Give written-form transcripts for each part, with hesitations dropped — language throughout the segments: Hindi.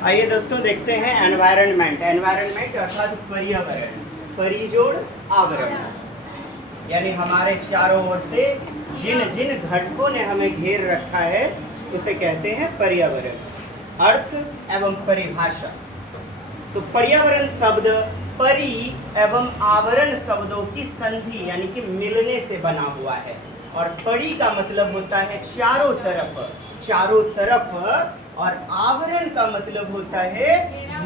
आइए दोस्तों देखते हैं एनवायरनमेंट। एनवायरनमेंट अर्थात पर्यावरण, परिजोड़ आवरण, यानी हमारे चारों ओर से जिन जिन घटकों ने हमें घेर रखा है उसे कहते हैं पर्यावरण। अर्थ एवं परिभाषा। तो पर्यावरण शब्द परि एवं आवरण शब्दों की संधि यानी कि मिलने से बना हुआ है, और परि का मतलब होता है चारों तरफ, चारों तरफ, और आवरण का मतलब होता है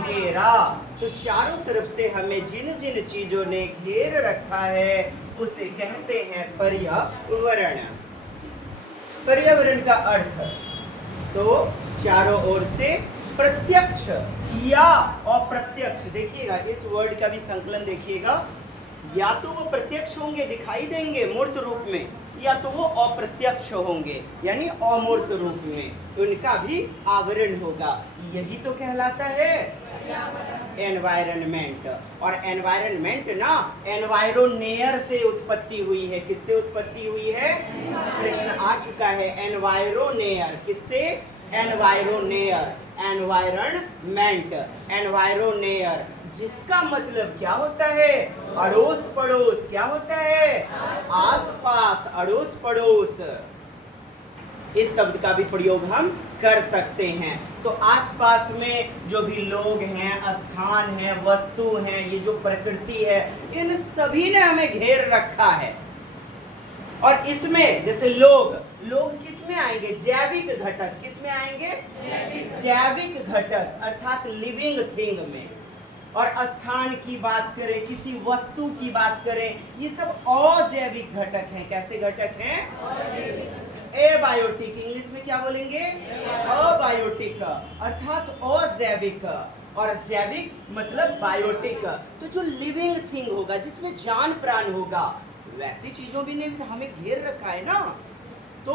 घेरा। तो चारों तरफ से हमें जिन जिन चीजों ने घेर रखा है उसे कहते हैं पर्यावरण। पर्यावरण का अर्थ तो चारों ओर से प्रत्यक्ष या अप्रत्यक्ष, देखिएगा इस वर्ड का भी संकलन देखिएगा, या तो वो प्रत्यक्ष होंगे दिखाई देंगे मूर्त रूप में, या तो वो अप्रत्यक्ष होंगे यानी अमूर्त रूप में, उनका भी आवरण होगा। यही तो कहलाता है एनवायरनमेंट। और एनवायरनमेंट ना एनवायरोनेयर से उत्पत्ति हुई है। किससे उत्पत्ति हुई है? प्रश्न आ चुका है। एनवायरोनेयर, किससे? एनवायरोनेयर, एनवायरनमेंट, एनवायरोनेयर, जिसका मतलब क्या होता है? अड़ोस पड़ोस। क्या होता है? आसपास, अड़ोस पड़ोस। इस शब्द का भी प्रयोग हम कर सकते हैं। तो आसपास में जो भी लोग हैं, स्थान है, वस्तु हैं, ये जो प्रकृति है, इन सभी ने हमें घेर रखा है। और इसमें जैसे लोग किस में आएंगे? जैविक घटक। किस में आएंगे? जैविक घटक अर्थात लिविंग थिंग में। और स्थान की बात करें, किसी वस्तु की बात करें, ये सब अजैविक घटक हैं। कैसे घटक हैं? एबायोटिक। इंग्लिश में क्या बोलेंगे? अबायोटिक अर्थात अजैविक, और जैविक मतलब बायोटिक। तो जो लिविंग थिंग होगा, जिसमें जान प्राण होगा, वैसी चीजों भी ने हमें घेर रखा है ना। तो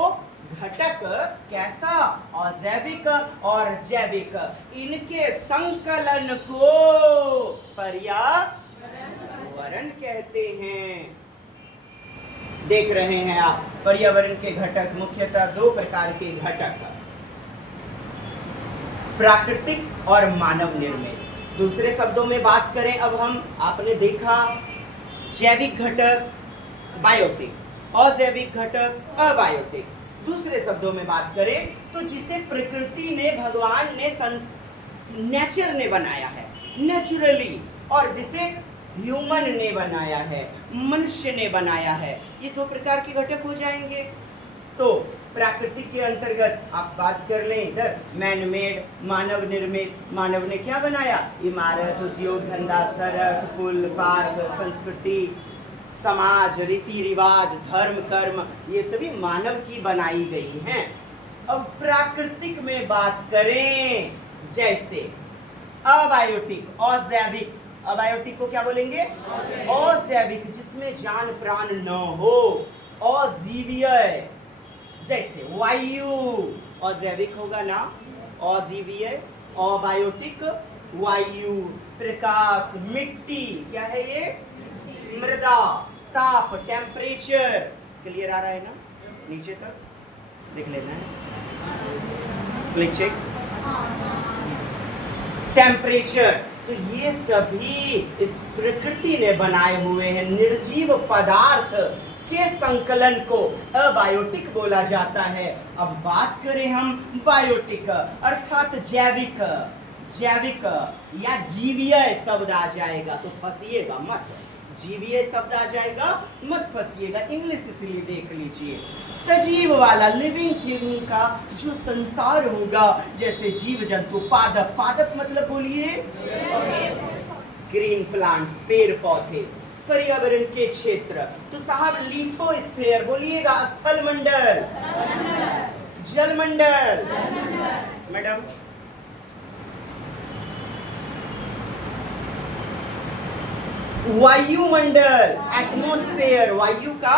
घटक कैसा? अजैविक और जैविक, इनके संकलन को पर्यावरण कहते हैं। देख रहे हैं आप, पर्यावरण के घटक मुख्यतः दो प्रकार के घटक, प्राकृतिक और मानव निर्मित। दूसरे शब्दों में बात करें अब हम, आपने देखा जैविक घटक बायोटिक, अजैविक घटक अबायोटिक। दूसरे शब्दों में बात करें तो जिसे प्रकृति ने, भगवान ने, नेचर ने बनाया है, नेचुरली, और जिसे ह्यूमन ने बनाया है, मनुष्य ने बनाया है, ये दो प्रकार के घटक हो जाएंगे। तो प्राकृतिक के अंतर्गत आप बात कर लें इधर मैन मेड, मानव निर्मित। मानव ने क्या बनाया? इमारत, उद्योग धंधा, सड़क, पुल, पार्क, संस्कृति, समाज, रीति रिवाज, धर्म, कर्म, ये सभी मानव की बनाई गई हैं। अब प्राकृतिक में बात करें, जैसे अबायोटिक, अजैविक। अबायोटिक को क्या बोलेंगे? अजैविक, जिसमें जान प्राण न हो, अजीवीय, जैसे वायु अजैविक होगा ना, अजीवीय। अबायोटिक वायु, प्रकाश, मिट्टी, क्या है ये? मृदा, ताप, टेम्परेचर। क्लियर आ रहा है ना? नीचे तक देख लेना है, प्लीज चेक। टेम्परेचर, तो ये सभी इस प्रकृति ने बनाए हुए हैं। निर्जीव पदार्थ के संकलन को अबायोटिक बोला जाता है। अब बात करें हम बायोटिक अर्थात जैविक। जैविक या जीवीय शब्द आ जाएगा तो फंसिएगा मत, जीवीय शब्द आ जाएगा मत फंसिएगा, इंग्लिश इसलिए देख लीजिए। सजीव वाला, लिविंग थिंग का जो संसार होगा, जैसे जीव जंतु, पादप। पादप मतलब बोलिए ग्रीन प्लांट्स, पेड़ पौधे। पर्यावरण के क्षेत्र तो साहब लिथोस्फीयर, बोलिएगा स्थल मंडल, जल मंडल। मैडम वायुमंडल, एटमॉस्फेयर, वायु का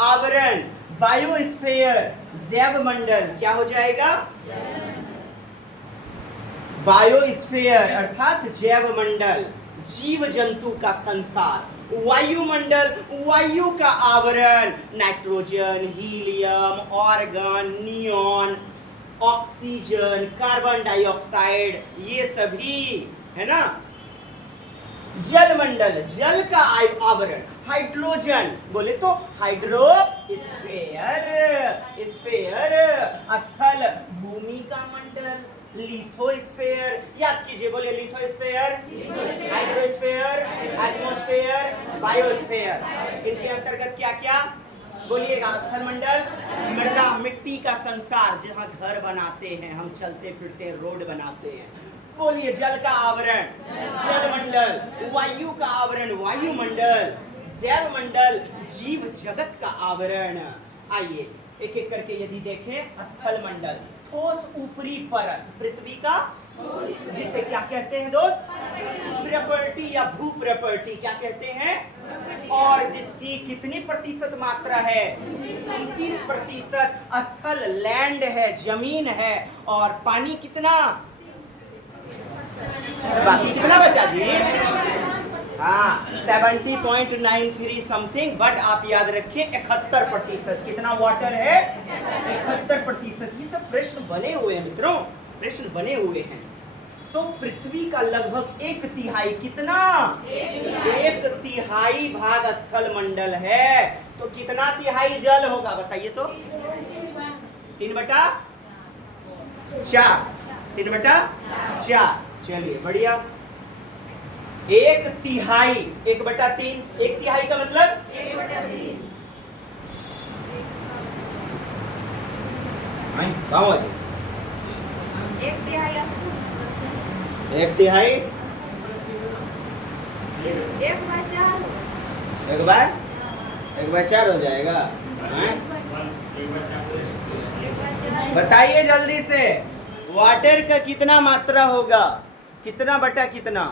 आवरण। बायोस्फीयर, जैव मंडल, क्या हो जाएगा? बायोस्फीयर अर्थात जैव मंडल, जीव जंतु का संसार। वायुमंडल, वायु का आवरण, nitrogen, helium, organ, neon, oxygen, carbon dioxide, ये सभी है ना। जलमंडल, जल का आवरण, हाइड्रोजन बोले तो हाइड्रोस्फेयर, स्फेयर, स्थल भूमि का मंडल, लिथोस्फेयर, याद कीजिए, बोले लिथोस्फेयर, हाइड्रोस्फेयर, एटमॉस्फेयर, बायोस्फेयर। इनके अंतर्गत क्या क्या बोलिएगा? स्थल मंडल, मृदा, मिट्टी का संसार, जहाँ घर बनाते हैं हम, चलते फिरते हैं, रोड बनाते हैं। बोलिए जल का आवरण, जलमंडल, वायु का आवरण, वायुमंडल, जैव मंडल, जीव जगत का आवरण। आइए एक एक करके यदि देखें, स्थल मंडल, ठोस ऊपरी परत पृथ्वी का, जिसे क्या कहते हैं दोस्त? प्रॉपर्टी या भू प्रॉपर्टी, क्या कहते हैं? और जिसकी कितनी प्रतिशत मात्रा है? 29%। स्थल लैंड है, जमीन है, और पानी कितना? बाकी कितना बचा जी? हाँ 70.93 समथिंग, बट आप याद रखिए 71%। कितना वाटर है? 71%। ये सब प्रश्न बने हुए हैं मित्रों, प्रश्न बने हुए हैं। तो पृथ्वी का लगभग 1/3 कितना? 1/3 भाग स्थल मंडल है। तो कितना तिहाई जल होगा बताइए तो? 3/4, 3/4। चलिए बढ़िया। 1/3, 1/3, 1/3 का मतलब 1/3। गाँव 1/3, 1/3, 1/4 हो जाएगा। बताइए जल्दी से, वाटर का कितना मात्रा होगा? कितना बटा कितना?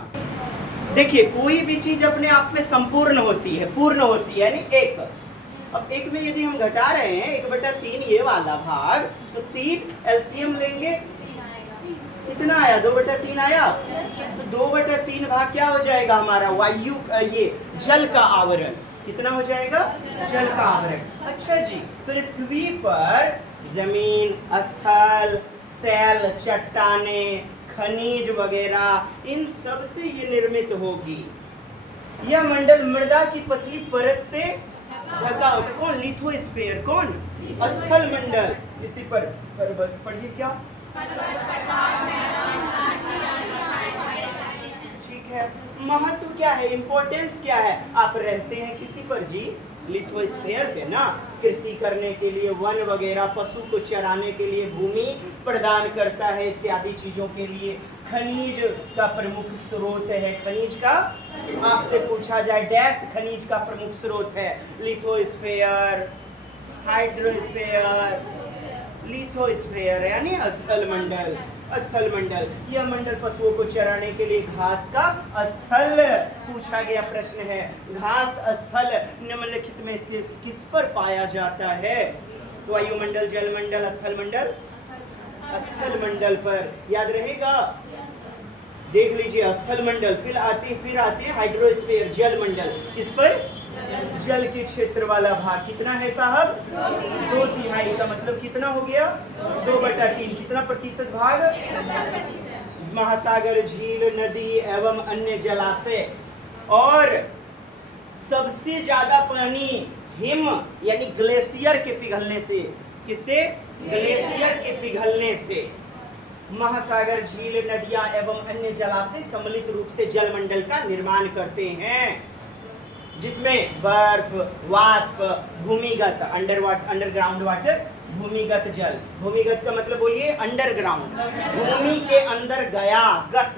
देखिए कोई भी चीज अपने आप में संपूर्ण होती है, पूर्ण होती है, यानी एक। अब एक में यदि हम घटा रहे हैं 1/3 ये वाला भाग, तो 3 एलसीएम लेंगे, कितना आया? 2/3 आया। तो 2/3 भाग क्या हो जाएगा हमारा? वायु, ये जल का आवरण। कितना हो जाएगा? जल का आवरण। अच्छा जी, पृथ्वी पर जमीन, स्थल, सेल, चट्टाने, खनिज वगैरह, इन सब से ये निर्मित होगी। यह मंडल मृदा की पतली परत से ढका होता है। कौन? लिथोस्फीयर। कौन? स्थल मंडल। इसी पर पढ़िए क्या? ठीक है। महत्व क्या है? इंपॉर्टेंस क्या है? आप रहते हैं किसी पर जी? लिथोस्फीयर पे ना। कृषि करने के लिए, वन वगैरह, पशु को चराने के लिए भूमि प्रदान करता है, इत्यादि चीजों के लिए। खनिज का प्रमुख स्रोत है। खनिज का आपसे पूछा जाए, डैश खनिज का प्रमुख स्रोत है? लिथोस्फीयर, हाइड्रोस्फीयर, लिथोस्फीयर यानी स्थल मंडल। स्थल मंडल, यह मंडल पशुओं को चराने के लिए घास का स्थल पूछा गया प्रश्न है। घास स्थल निम्नलिखित में से किस पर पाया जाता है? वायुमंडल, जलमंडल, स्थल मंडल? स्थल मंडल पर। याद रहेगा? देख लीजिए, स्थल मंडल, फिर आते हैं हाइड्रोस्फीयर, जल मंडल। किस पर? जल के क्षेत्र वाला भाग। कितना है साहब? 2/3 का मतलब कितना हो गया? 2/3। कितना प्रतिशत भाग? महासागर, झील, नदी एवं अन्य जलाशय। और सबसे ज्यादा पानी हिम यानी ग्लेशियर के पिघलने से। किससे? ग्लेशियर के पिघलने से। महासागर, झील, नदियां एवं अन्य जलाशय सम्मिलित रूप से जलमंडल का निर्माण करते हैं, जिसमें बर्फ, वाष्प, भूमिगत, अंडरग्राउंड वाटर, भूमिगत जल। भूमिगत का मतलब बोलिए अंडरग्राउंड, भूमि के अंदर गया, गत,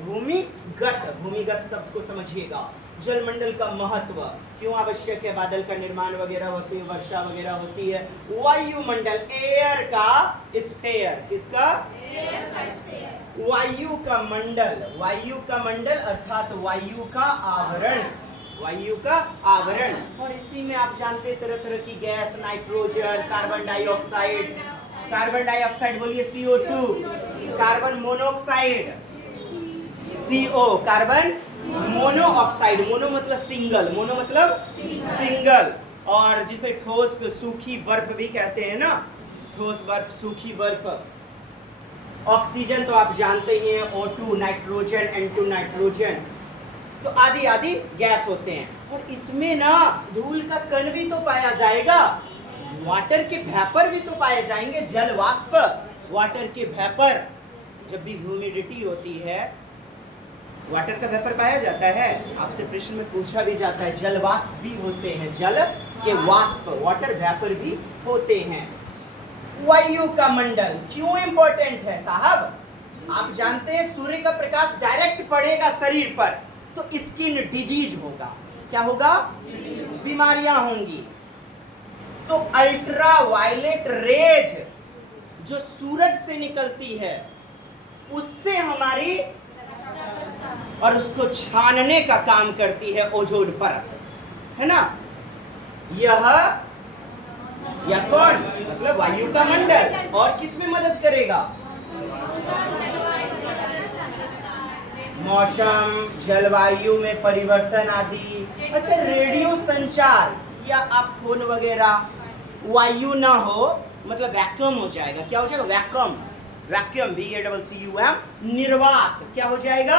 भूमिगत, भूमिगत शब्द को समझिएगा। जलमंडल का महत्व क्यों आवश्यक है? बादल का निर्माण वगैरह होती है, वर्षा वगैरह होती है। वायुमंडल, एयर का स्फीयर। किसका? एयर का स्फीयर। वायु का मंडल, वायु का मंडल अर्थात वायु का आवरण, वायु का आवरण। और इसी में आप जानते तरह तरह की gas, nitrogen, carbon dioxide, carbon dioxide बोलिए CO2, carbon monoxide CO, carbon monoxide, mono मतलब सिंगल, मोनो मतलब सिंगल, और जिसे ठोस सूखी बर्फ भी कहते हैं ना, ठोस बर्फ, सूखी बर्फ। ऑक्सीजन तो आप जानते ही हैं, O2 नाइट्रोजन, N2 नाइट्रोजन, तो आदि आदि गैस होते हैं। और इसमें ना धूल का कण भी तो पाया जाएगा, वाटर के वेपर भी तो पाए जाएंगे, जल वाष्प, वाटर के वेपर। जब भी ह्यूमिडिटी होती है वाटर का वेपर पाया जाता है। आपसे प्रश्न में पूछा भी जाता है, जल वाष्प भी होते हैं, जल के वाष्प, वाटर वेपर भी होते हैं। वायु का मंडल क्यों इंपॉर्टेंट है साहब? आप जानते हैं सूर्य का प्रकाश डायरेक्ट पड़ेगा शरीर पर तो स्किन डिजीज होगा। क्या होगा? बीमारियां होंगी। तो अल्ट्रा वायलेट रेज जो सूरज से निकलती है उससे हमारी और उसको छानने का काम करती है ओजोन परत, है ना। यह कौन? मतलब वायु का मंडल। और किस में मदद करेगा? मौसम, जलवायु में परिवर्तन आदि। अच्छा, रेडियो संचार या आप फोन वगैरह, वायु ना हो मतलब वैक्यूम हो जाएगा। क्या हो जाएगा? वैक्यूम, वैक्यूम, VACCUM, निर्वात। क्या हो जाएगा?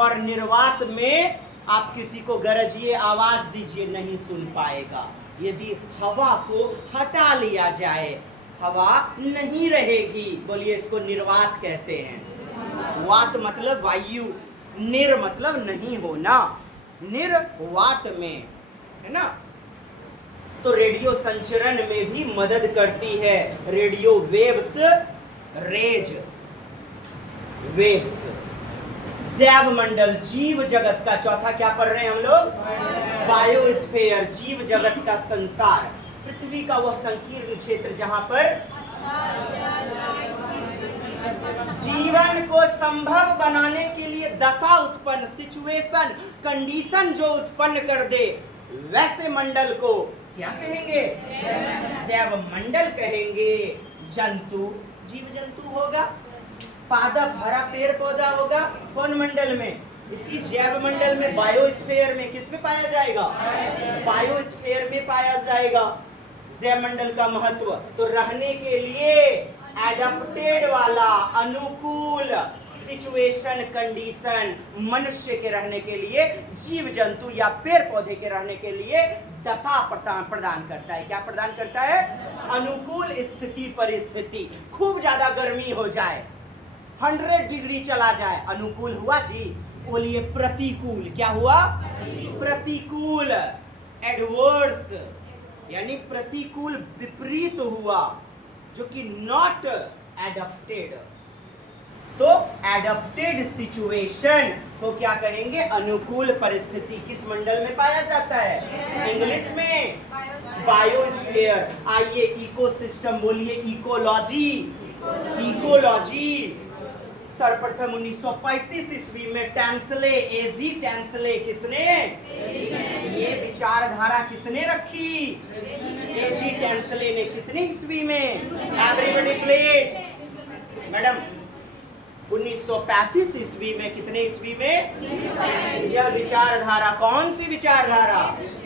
और निर्वात में आप किसी को गरजिए, आवाज दीजिए, नहीं सुन पाएगा। यदि हवा को हटा लिया जाए, हवा नहीं रहेगी। बोलिए, इसको निर्वात कहते हैं। वात मतलब वायु, निर मतलब नहीं होना, निर्वात में, है ना। तो रेडियो संचरण में भी मदद करती है। Radio waves, rays waves. जैव मंडल, जीव जगत का चौथा क्या पढ़ रहे हैं हम लोग? बायोस्फीयर, जीव जगत का संसार, पृथ्वी का वह संकीर्ण क्षेत्र जहां पर जीवन को संभव बनाने के लिए दशा उत्पन्न, सिचुएशन, कंडीशन जो उत्पन्न कर दे, वैसे मंडल को क्या कहेंगे? जैव मंडल कहेंगे। जंतु, जीव जंतु होगा, पादप, हरा पेड़ पौधा होगा, कौन मंडल में? इसी जैव मंडल में, बायोस्फीयर में। किस में पाया जाएगा? बायोस्फीयर में पाया जाएगा। जैव मंडल का महत्व तो रहने के लिए एडप्टेड वाला, अनुकूल सिचुएशन, कंडीशन, मनुष्य के रहने के लिए, जीव जंतु या पेड़ पौधे के रहने के लिए दशा प्रदान करता है। क्या प्रदान करता है? अनुकूल स्थिति, परिस्थिति। खूब ज्यादा गर्मी हो जाए, 100 डिग्री चला जाए, अनुकूल हुआ जी। बोलिए प्रतिकूल। क्या हुआ? प्रतिकूल, एडवर्स, यानी प्रतिकूल, विपरीत हुआ, जो कि नॉट एडप्टेड। तो एडप्टेड सिचुएशन को क्या कहेंगे? अनुकूल परिस्थिति। किस मंडल में पाया जाता है? इंग्लिश में बायोस्फीयर। आइए इकोसिस्टम बोलिए, इकोलॉजी। इकोलॉजी सर्वप्रथम 1935 ईस्वी में टेंसले, एजी टेंसले, किसने? ये विचारधारा किसने रखी? एजी टेंसले ने। कितने ईस्वी में? Everybody please. मैडम 1935 ईस्वी में। कितने ईस्वी में? यह विचारधारा कौन सी विचारधारा?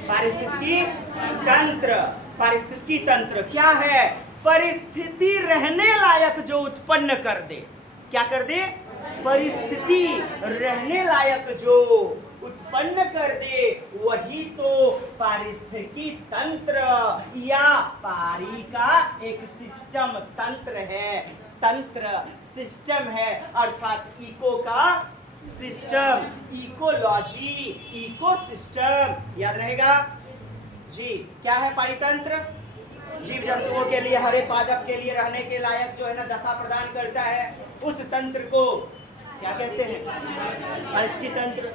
पारिस्थितिकी तंत्र। पारिस्थितिकी तंत्र क्या है? परिस्थिति रहने लायक जो उत्पन्न कर दे। क्या कर दे? परिस्थिति रहने लायक जो उत्पन्न कर दे, वही तो पारिस्थितिकी तंत्र या पारी का एक सिस्टम, तंत्र है, तंत्र सिस्टम है, अर्थात इको का सिस्टम, इकोलॉजी, इकोसिस्टम। याद रहेगा जी। क्या है पारितंत्र? जीव जंतुओं के लिए, हरे पादप के लिए रहने के लायक जो है ना दशा प्रदान करता है, उस तंत्र को क्या कहते हैं? पारिस्थितिकी तंत्र।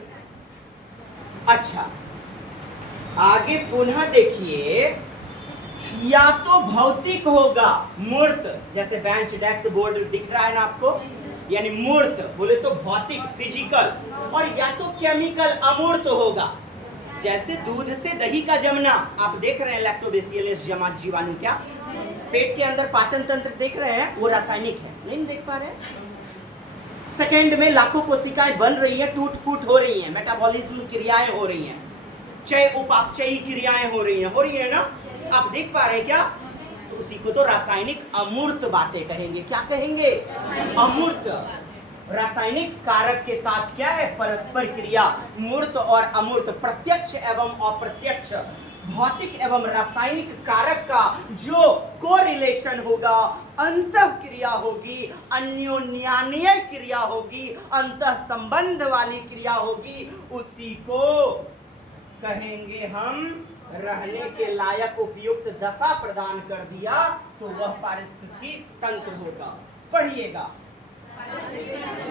अच्छा, आगे पुनः देखिए, या तो भौतिक होगा, मूर्त, जैसे बेंच, डेस्क, बोर्ड दिख रहा है ना आपको, यानी मूर्त बोले तो भौतिक, फिजिकल, और या तो केमिकल, अमूर्त होगा। जैसे दूध से दही का जमना, आप देख रहे हैं लैक्टोबैसिलस जीवाणु, क्या पेट के अंदर पाचन तंत्र देख रहे हैं, वो रासायनिक है, नहीं देख पा रहे। सेकंड में लाखों कोशिकाएं बन रही हैं, टूट फूट हो रही हैं, मेटाबॉलिज्म क्रियाएं हो रही हैं, चय उपापचयी क्रियाएं हो रही हैं ना, आप देख पा रहे हैं क्या? तो उसी को तो रासायनिक अमूर्त बातें कहेंगे। क्या कहेंगे? अमूर्त। रासायनिक कारक के साथ क्या है? परस्पर क्रिया। मूर्त और अमूर्त, प्रत्यक्ष एवं अप्रत्यक्ष, भौतिक एवं रासायनिक कारक का जो कोरिलेशन होगा, अंतः क्रिया होगी, अन्योन्यान्य क्रिया होगी, अंतः संबंध वाली क्रिया होगी, उसी को कहेंगे हम रहने के लायक उपयुक्त दशा प्रदान कर दिया तो वह पारिस्थितिकी तंत्र होगा। पढ़िएगा,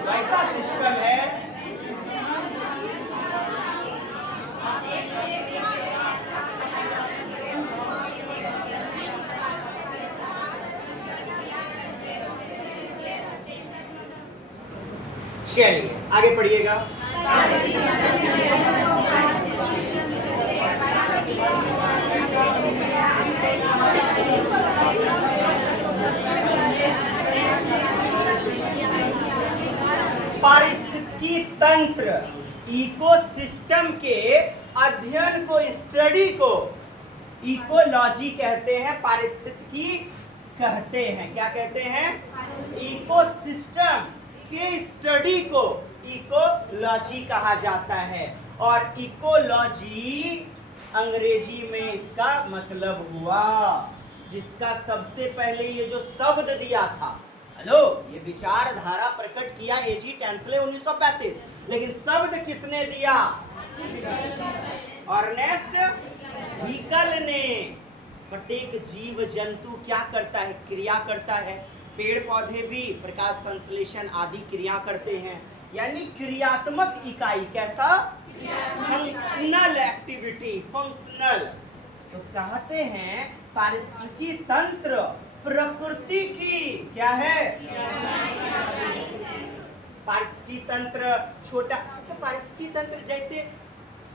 वैसा सिस्टम है। चलिए आगे पढ़िएगा। पारिस्थितिकी तंत्र, इकोसिस्टम के अध्ययन को, स्टडी को इकोलॉजी कहते हैं, पारिस्थितिकी कहते हैं। क्या कहते हैं? इकोसिस्टम के स्टडी को इकोलॉजी कहा जाता है। और इकोलॉजी अंग्रेजी में इसका मतलब हुआ, जिसका सबसे पहले ये जो शब्द दिया था, हेलो, ये विचारधारा प्रकट किया एजी टेंसले 1935, लेकिन शब्द किसने दिया? अर्नेस्ट हीकल ने। प्रत्येक जीव जंतु क्या करता है? क्रिया करता है। पेड़ पौधे भी प्रकाश संश्लेषण आदि क्रिया करते हैं, यानी क्रियात्मक इकाई। कैसा? Functional activity, functional. तो कहते हैं पारिस्थितिकी तंत्र प्रकृति की क्या है? पारिस्थितिकी तंत्र छोटा। अच्छा, पारिस्थितिकी तंत्र जैसे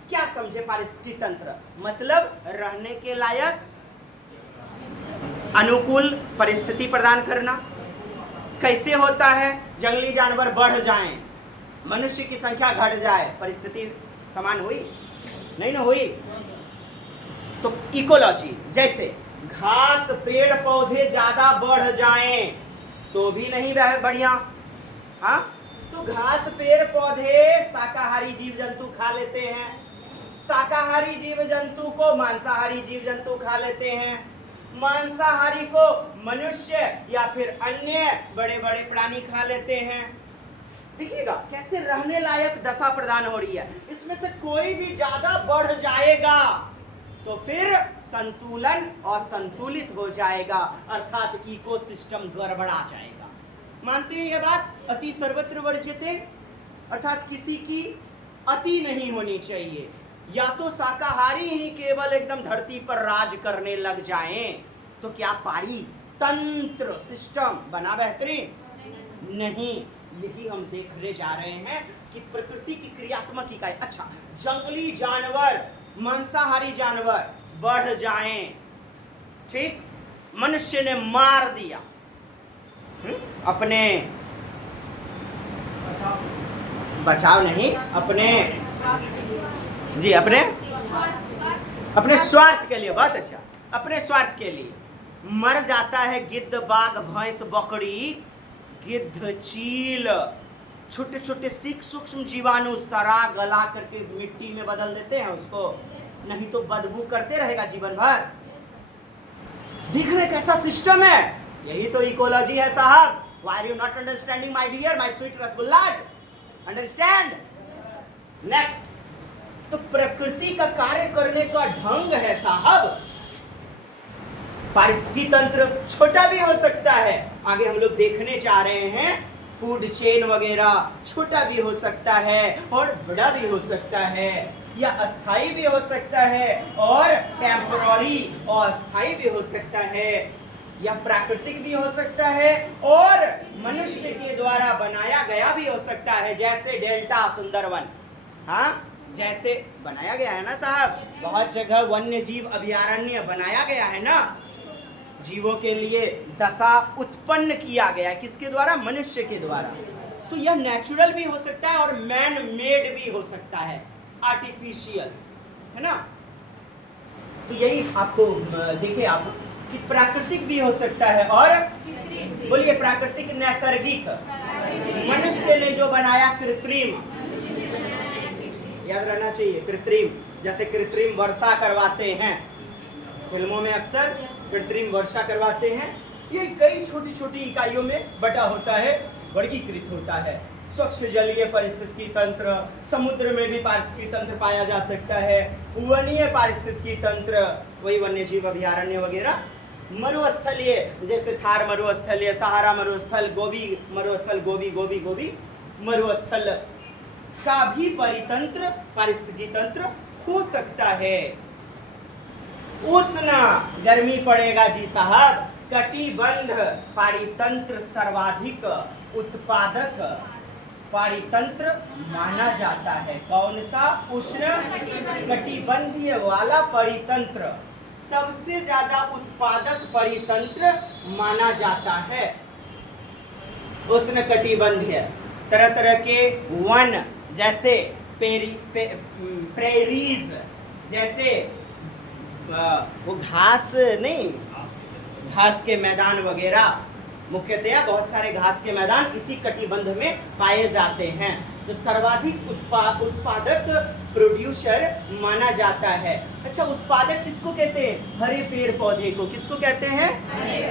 क्या समझे? पारिस्थितिकी तंत्र मतलब रहने के लायक अनुकूल परिस्थिति प्रदान करना। कैसे होता है? जंगली जानवर बढ़ जाएं, मनुष्य की संख्या घट जाए, परिस्थिति समान हुई? नहीं ना हुई। तो इकोलॉजी, जैसे घास पेड़ पौधे ज्यादा बढ़ जाएं तो भी नहीं बढ़िया। हाँ, तो घास पेड़ पौधे शाकाहारी जीव जंतु खा लेते हैं, शाकाहारी जीव जंतु को मांसाहारी जीव जंतु खा लेते हैं, मांसाहारी को मनुष्य या फिर अन्य बड़े बड़े प्राणी खा लेते हैं। देखिएगा कैसे रहने लायक दशा प्रदान हो रही है। इसमें से कोई भी ज्यादा बढ़ जाएगा तो फिर संतुलन असंतुलित हो जाएगा, अर्थात इकोसिस्टम गड़बड़ा जाएगा। मानते हैं यह बात? अति सर्वत्र वर्ज्यते, अर्थात किसी की अति नहीं होनी चाहिए। या तो शाकाहारी ही केवल एकदम धरती पर राज करने लग जाएं तो क्या पारी तंत्र सिस्टम बना बेहतरीन? नहीं। यही हम देखने जा रहे हैं कि प्रकृति की क्रियात्मक इकाई। अच्छा, जंगली जानवर, मांसाहारी जानवर बढ़ जाएं, ठीक, मनुष्य ने मार दिया अपने बचाव नहीं, अपने जी अपने स्वार्थ के लिए। बहुत अच्छा, अपने स्वार्थ के लिए मर जाता है गिद्ध, बाघ, भैंस, बकरी, गिद्ध, चील, छोटे छोटे सूक्ष्म जीवाणु सरा गला करके मिट्टी में बदल देते हैं उसको, नहीं तो बदबू करते रहेगा जीवन भर। देख रहे कैसा सिस्टम है? यही तो इकोलॉजी है साहब। Why are you not understanding, my dear, my sweet रसगुल्लाज? Understand? Next, तो प्रकृति का कार्य करने का ढंग है साहब। पारिस्थितिकी तंत्र छोटा भी हो सकता है, आगे हम लोग देखने जा रहे हैं। फूड चेन वगैरह छोटा भी हो सकता है और बड़ा भी हो सकता है, या अस्थाई भी हो सकता है और टेम्पोररी और अस्थाई भी हो सकता है, या प्राकृतिक भी हो सकता है और मनुष्य के द्वारा बनाया गया भी हो सकता है, जैसे डेल्टा सुंदरवन। हाँ, जैसे बनाया गया है ना साहब, बहुत जगह वन्य जीव अभयारण्य बनाया गया है ना, जीवों के लिए दशा उत्पन्न किया गया है। किसके द्वारा? मनुष्य के द्वारा। तो यह नेचुरल भी हो सकता है और मैन मेड भी हो सकता है, आर्टिफिशियल, है ना। तो यही आपको देखिए आप कि प्राकृतिक भी हो सकता है और बोलिए प्राकृतिक नैसर्गिक, मनुष्य ने जो बनाया कृत्रिम, याद रहना चाहिए कृत्रिम। जैसे कृत्रिम वर्षा करवाते हैं, फिल्मों में अक्सर कृत्रिम वर्षा करवाते हैं। ये कई छोटी छोटी इकाइयों में बटा होता है, वर्गीकृत होता है। स्वच्छ जलीय पारिस्थितिकी तंत्र, समुद्र में भी पारिस्थितिकी तंत्र पाया जा सकता है, वनीय पारिस्थितिकी तंत्र, वही वन्य जीव अभयारण्य वगैरह। मरुस्थलीय जैसे थार मरुस्थलीय, सहारा मरुस्थल, गोबी मरुस्थल, गोबी मरुस्थल का भी परितंत्र पारिस्थितिकी तंत्र हो सकता है। उष्ण गर्मी पड़ेगा जी साहब, कटिबंध पारितंत्र सर्वाधिक उत्पादक पारितंत्र माना जाता है। कौन सा? उष्ण कटिबंधीय वाला परितंत्र सबसे ज्यादा उत्पादक परितंत्र माना जाता है। उष्ण कटिबंधीय तरह तरह के वन जैसे प्रेरीज, जैसे वो घास नहीं, घास के मैदान वगैरह, मुख्यतया बहुत सारे घास के मैदान इसी कटिबंध में पाए जाते हैं। तो सर्वाधिक उत्पादक प्रोड्यूसर माना जाता है। अच्छा, उत्पादक किसको कहते हैं? हरे पेड़ पौधे को। किसको कहते हैं?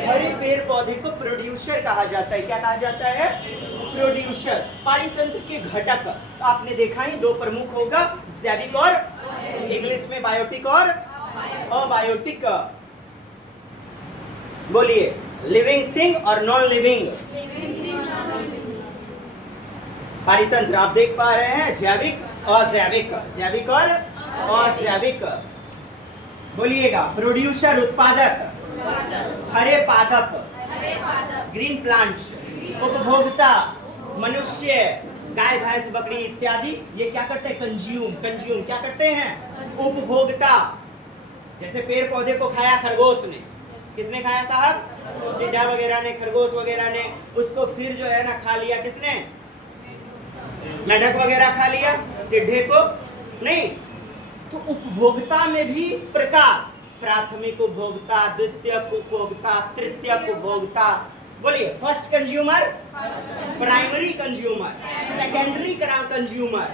हरे पेड़ पौधे को प्रोड्यूसर कहा जाता है। क्या कहा जाता है? प्रोड्यूसर। पारितंत्र के घटक आपने देखा ही, दो प्रमुख होगा, जैविक और इंग्लिश में बायोटिक और अबायोटिक। बोलिए, लिविंग थिंग और नॉन लिविंग पारितंत्र। आप देख पा रहे हैं जैविक, अजैविक, जैविक और अजैविक। बोलिएगा, प्रोड्यूसर उत्पादक, हरे पादप ग्रीन प्लांट्स, उपभोक्ता मनुष्य, गाय भैंस बकरी इत्यादि, ये क्या करते हैं? कंज्यूम क्या करते हैं? उपभोक्ता। जैसे पेड़ पौधे को खाया खरगोश ने, किसने खाया साहब? टिड्डा वगैरह ने, खरगोश वगैरह ने। उसको फिर जो है ना खा लिया किसने? मेंढक वगैरह खा लिया, टिड्डे को नहीं। तो उपभोक्ता में भी प्रकार, प्राथमिक उपभोक्ता, द्वितीयक उपभोक्ता, तृतीयक उपभोक्ता। बोलिए, first consumer, primary consumer, secondary consumer.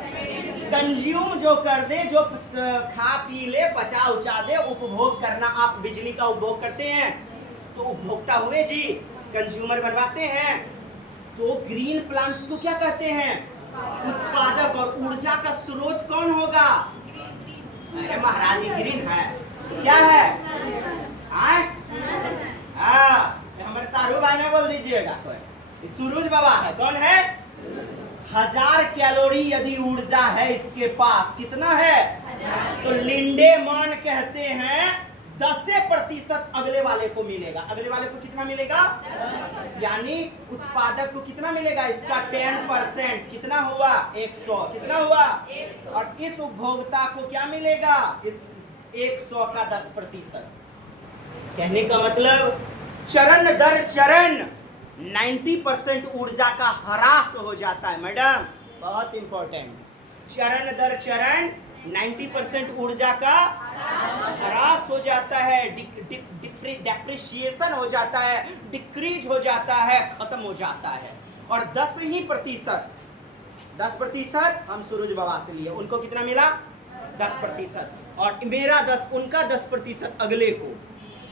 Consume जो कर दे, जो खा पी ले, पचा उचा दे, उपभोग करना। आप बिजली का उपभोग करते हैं तो उपभोक्ता हुए जी, कंज्यूमर बनवाते हैं। तो ग्रीन प्लांट्स को क्या कहते हैं? उत्पादक। और ऊर्जा का स्रोत कौन होगा? अरे महाराज, ये ग्रीन है, क्या है? हमारे शाहरुख भाई ने बोल दीजिएगा, सूरज बाबा है। कौन है? 1000 कैलोरी यदि ऊर्जा है इसके पास, कितना है? तो लिंडेमान कहते हैं 10% अगले वाले को मिलेगा। अगले वाले को कितना मिलेगा? यानी उत्पादक को कितना मिलेगा? इसका 10%। कितना हुआ? 100। कितना हुआ? 100। और इस उपभोक्ता को क्या मिलेगा? इस 100 का 10%। कहने का मतलब चरण दर चरण 90% ऊर्जा का ह्रास हो जाता है। मैडम, बहुत इंपॉर्टेंट, चरण दर चरण 90% ऊर्जा का ह्रास हो जाता है, डिप्रिशिएशन हो जाता है, डिक्रीज हो जाता है, खत्म हो जाता है। और 10% हम सूरज बाबा से लिए, उनको कितना मिला? 10%। और मेरा 10, उनका 10% अगले को।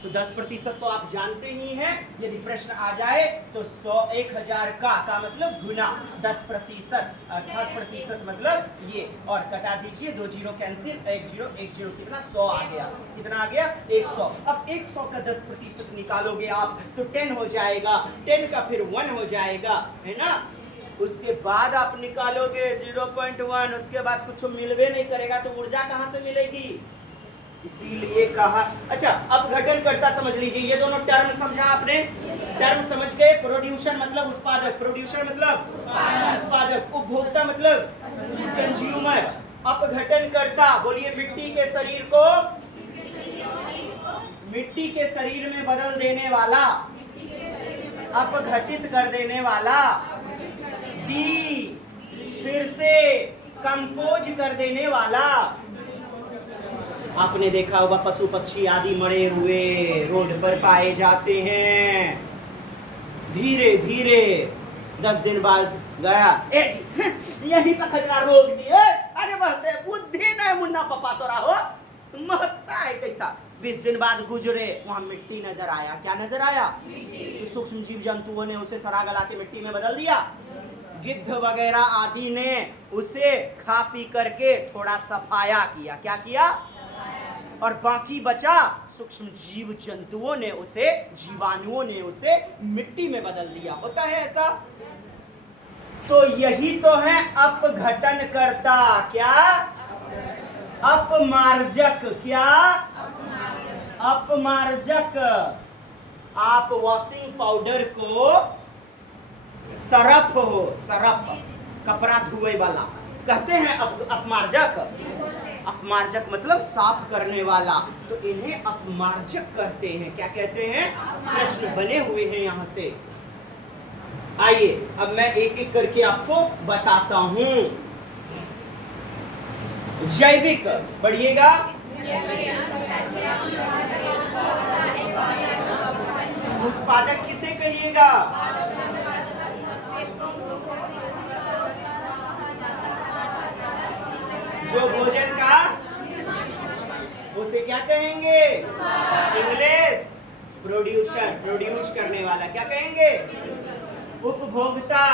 तो 10% तो आप जानते ही हैं। यदि प्रश्न आ जाए तो 100 1000 का मतलब गुना 10%, अर्थात प्रतिशत मतलब ये। और कटा दीजिए, 2 जीरो कैंसिल, 1 जीरो 1 जीरो, कितना? 100 आ गया। कितना आ गया? 100। अब 100 का 10% निकालोगे आप तो 10 हो जाएगा, 10 का फिर 1 हो जाएगा, है ना। उसके बाद आप निकालोगे 0.1, उसके बाद कुछ मिलवे नहीं करेगा तो ऊर्जा कहाँ से मिलेगी? इसीलिए कहा। अच्छा, अब घटन करता समझ लीजिए। ये दोनों टर्म समझा आपने? टर्म समझ गए? प्रोड्यूसर मतलब उत्पादक, प्रोड्यूसर मतलब उत्पादक, उपभोक्ता मतलब कंज्यूमर। अपघटन करता, बोलिए, मिट्टी के शरीर को मिट्टी के शरीर में बदल देने वाला, अपघटित कर देने वाला, फिर से कंपोज कर देने वाला, आपने देखा होगा पशु पक्षी आदि मरे हुए रोड पर पाए जाते हैं। धीरे धीरे 10 दिन बाद गया, ए जी यहीं पर कचरा रोक दिए, आगे बढ़ते, बुद्धि नहीं मुन्ना पप्पा तो रहो, महत्ता है कैसा। 20 दिन बाद गुजरे, वहां मिट्टी नजर आया। क्या नजर आया? तो सूक्ष्म जीव जंतुओं ने उसे सड़ा गला के मिट्टी में बदल दिया। गिद्ध वगैरह आदि ने उसे खा पी करके थोड़ा सफाया किया। क्या किया? और बाकी बचा सूक्ष्म जीव जंतुओं ने उसे, जीवाणुओं ने उसे मिट्टी में बदल दिया। होता है ऐसा। तो यही तो है अपघटन करता। क्या? अपमार्जक। क्या? अपमार्जक। आप वॉशिंग पाउडर को सरफ हो, सरफ कपड़ा धुए वाला कहते हैं अपमार्जक। अपमार्जक मतलब साफ करने वाला, तो इन्हें अपमार्जक कहते हैं। क्या कहते हैं? प्रश्न बने हुए हैं यहां से। आइए अब मैं एक एक करके आपको बताता हूं। जैविक पढ़िएगा। उत्पादक किसे कहिएगा? जो भोजन का, उसे क्या कहेंगे? इंग्लिश प्रोड्यूसर, प्रोड्यूस करने वाला। क्या कहेंगे? उपभोक्ता,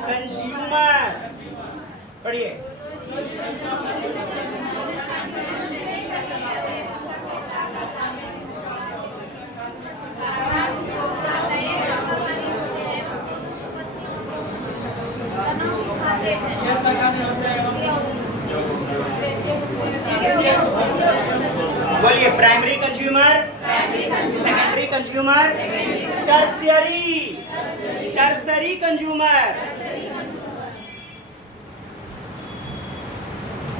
कंज्यूमर। पढ़िए। बोलिए। Primary consumer, secondary consumer, tertiary, tertiary consumer.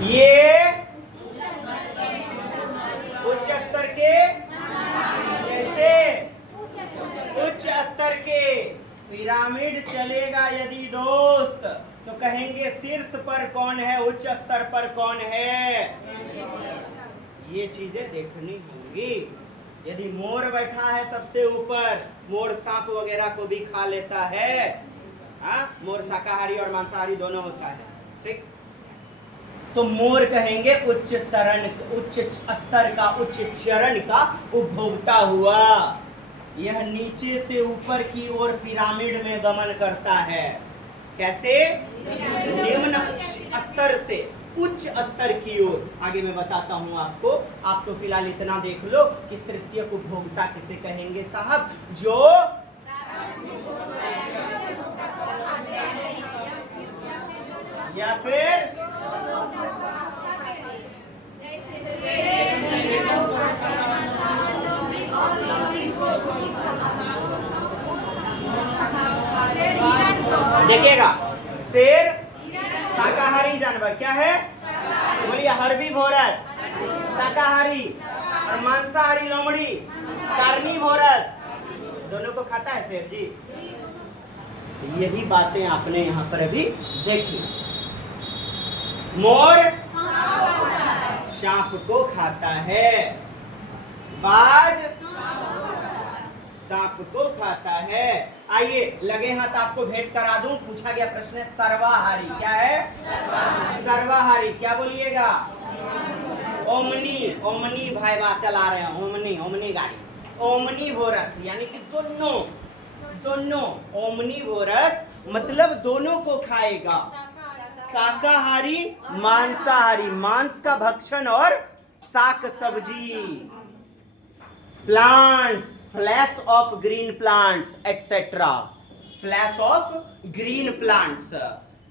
ये उच्च स्तर के, कैसे? उच्च स्तर के। पिरामिड चलेगा यदि दोस्त, तो कहेंगे शीर्ष पर कौन है, उच्च स्तर पर कौन है। ये चीजें देखनी होंगी। यदि मोर बैठा है सबसे ऊपर, मोर सांप वगैरह को भी खा लेता है। हाँ, मोर शाकाहारी और मांसाहारी दोनों होता है। ठीक, तो मोर कहेंगे उच्च शरण, उच्च स्तर का, उच्च चरण का उपभोक्ता हुआ। यह नीचे से ऊपर की ओर पिरामिड में गमन करता है। कैसे? निम्न स्तर से उच्च स्तर की ओर। आगे मैं बताता हूं आपको। आप तो फिलहाल इतना देख लो कि तृतीयक उपभोक्ता किसे कहेंगे साहब? जो या फिर देखिएगा, शेर शाकाहारी जानवर। क्या है? बोलिए। हर्बीवोरस शाकाहारी, और मांसाहारी लोमड़ी कार्निवोरस। दोनों को खाता है शेर जी। यही बातें आपने यहाँ पर अभी देखी। मोर सांप को खाता है, बाज सांप को खाता है। आइए लगे हाथ आपको भेंट करा दूं। पूछा गया प्रश्न है सर्वाहारी। क्या है? सर्वाहारी। क्या बोलिएगा? ओमनी, ओमनी भाईबा चला रहे हैं, ओमनी, ओमनी गाड़ी। ओमनीवोरस यानी कि दोनों, दोनों। ओमनीवोरस मतलब दोनों को खाएगा। शाकाहारी, मांसाहारी, मांस का भक्षण और शाक सब्जी। Plants, flash of green plants etcetera, flash of green plants.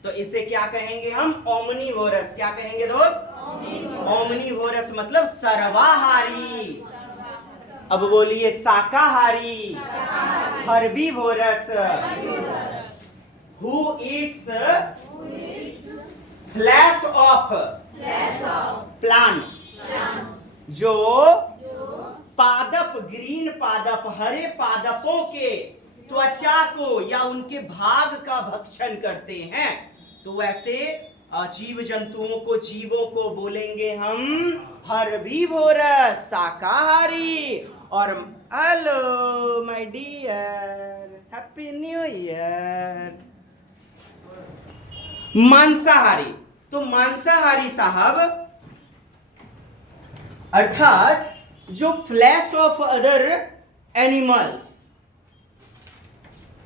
तो इसे क्या कहेंगे हम? ओमनीवोरस। क्या कहेंगे दोस्त? ओमनीवोरस मतलब सर्वाहारी। अब बोलिए शाकाहारी। Herbivorous. Who eats flesh of plants, जो पादप, ग्रीन पादप, हरे पादपों के त्वचा को या उनके भाग का भक्षण करते हैं। तो वैसे जीव जंतुओं को, जीवों को बोलेंगे हम हर्बीवोरस, शाकाहारी। और hello my dear, happy new year. मांसाहारी, तो मांसाहारी साहब अर्थात जो फ्लैश ऑफ अदर एनिमल्स,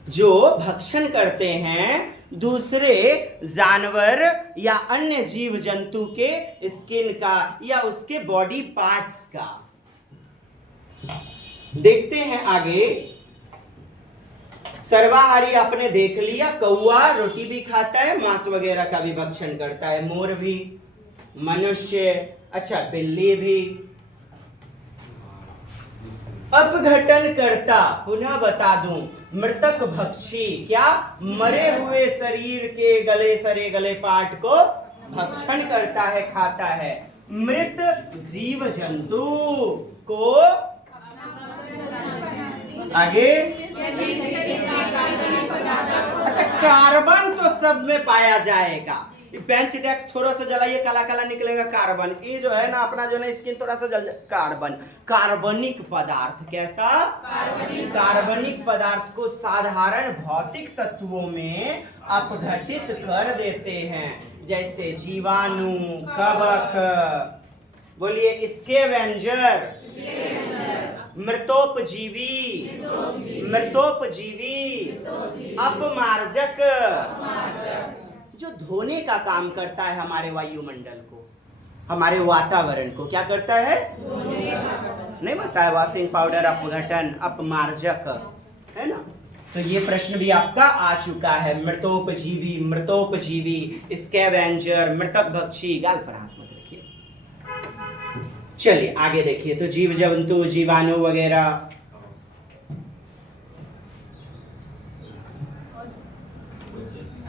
जो भक्षण करते हैं दूसरे जानवर या अन्य जीव जंतु के स्किन का या उसके बॉडी पार्ट्स का। देखते हैं आगे। सर्वाहारी आपने देख लिया, कौवा रोटी भी खाता है, मांस वगैरह का भी भक्षण करता है, मोर भी, मनुष्य, अच्छा बिल्ली भी। अपघटन करता, पुनः बता दूं, मृतक भक्षी, क्या मरे हुए शरीर के गले सरे गले पार्ट को भक्षण करता है, खाता है। मृत जीव जंतु को आगे, अच्छा कार्बन तो सब में पाया जाएगा। बेंच डेस्क थोड़ा सा जलाइए, काला काला निकलेगा कार्बन। ये जो है ना अपना जो है स्किन थोड़ा सा जल, कार्बन, कार्बनिक पदार्थ। कैसा? कार्बनिक पदार्थ को साधारण भौतिक तत्वों में अपघटित कर देते हैं, जैसे जीवाणु, कवक, बोलिए स्कैवेंजर, मृतोपजीवी, अपमार्जक, जो धोने का काम करता है हमारे वायुमंडल को, हमारे वातावरण को। क्या करता है? नहीं बताया, वॉशिंग पाउडर, अपघटन, अपमार्जक, है ना। तो ये प्रश्न भी आपका आ चुका है। मृतोपजीवी, स्कैवेंजर, मृतक भक्षी। गाल पर हाथ मत रखिए। चलिए आगे देखिए। तो जीव जंतु, जीवाणु वगैरह।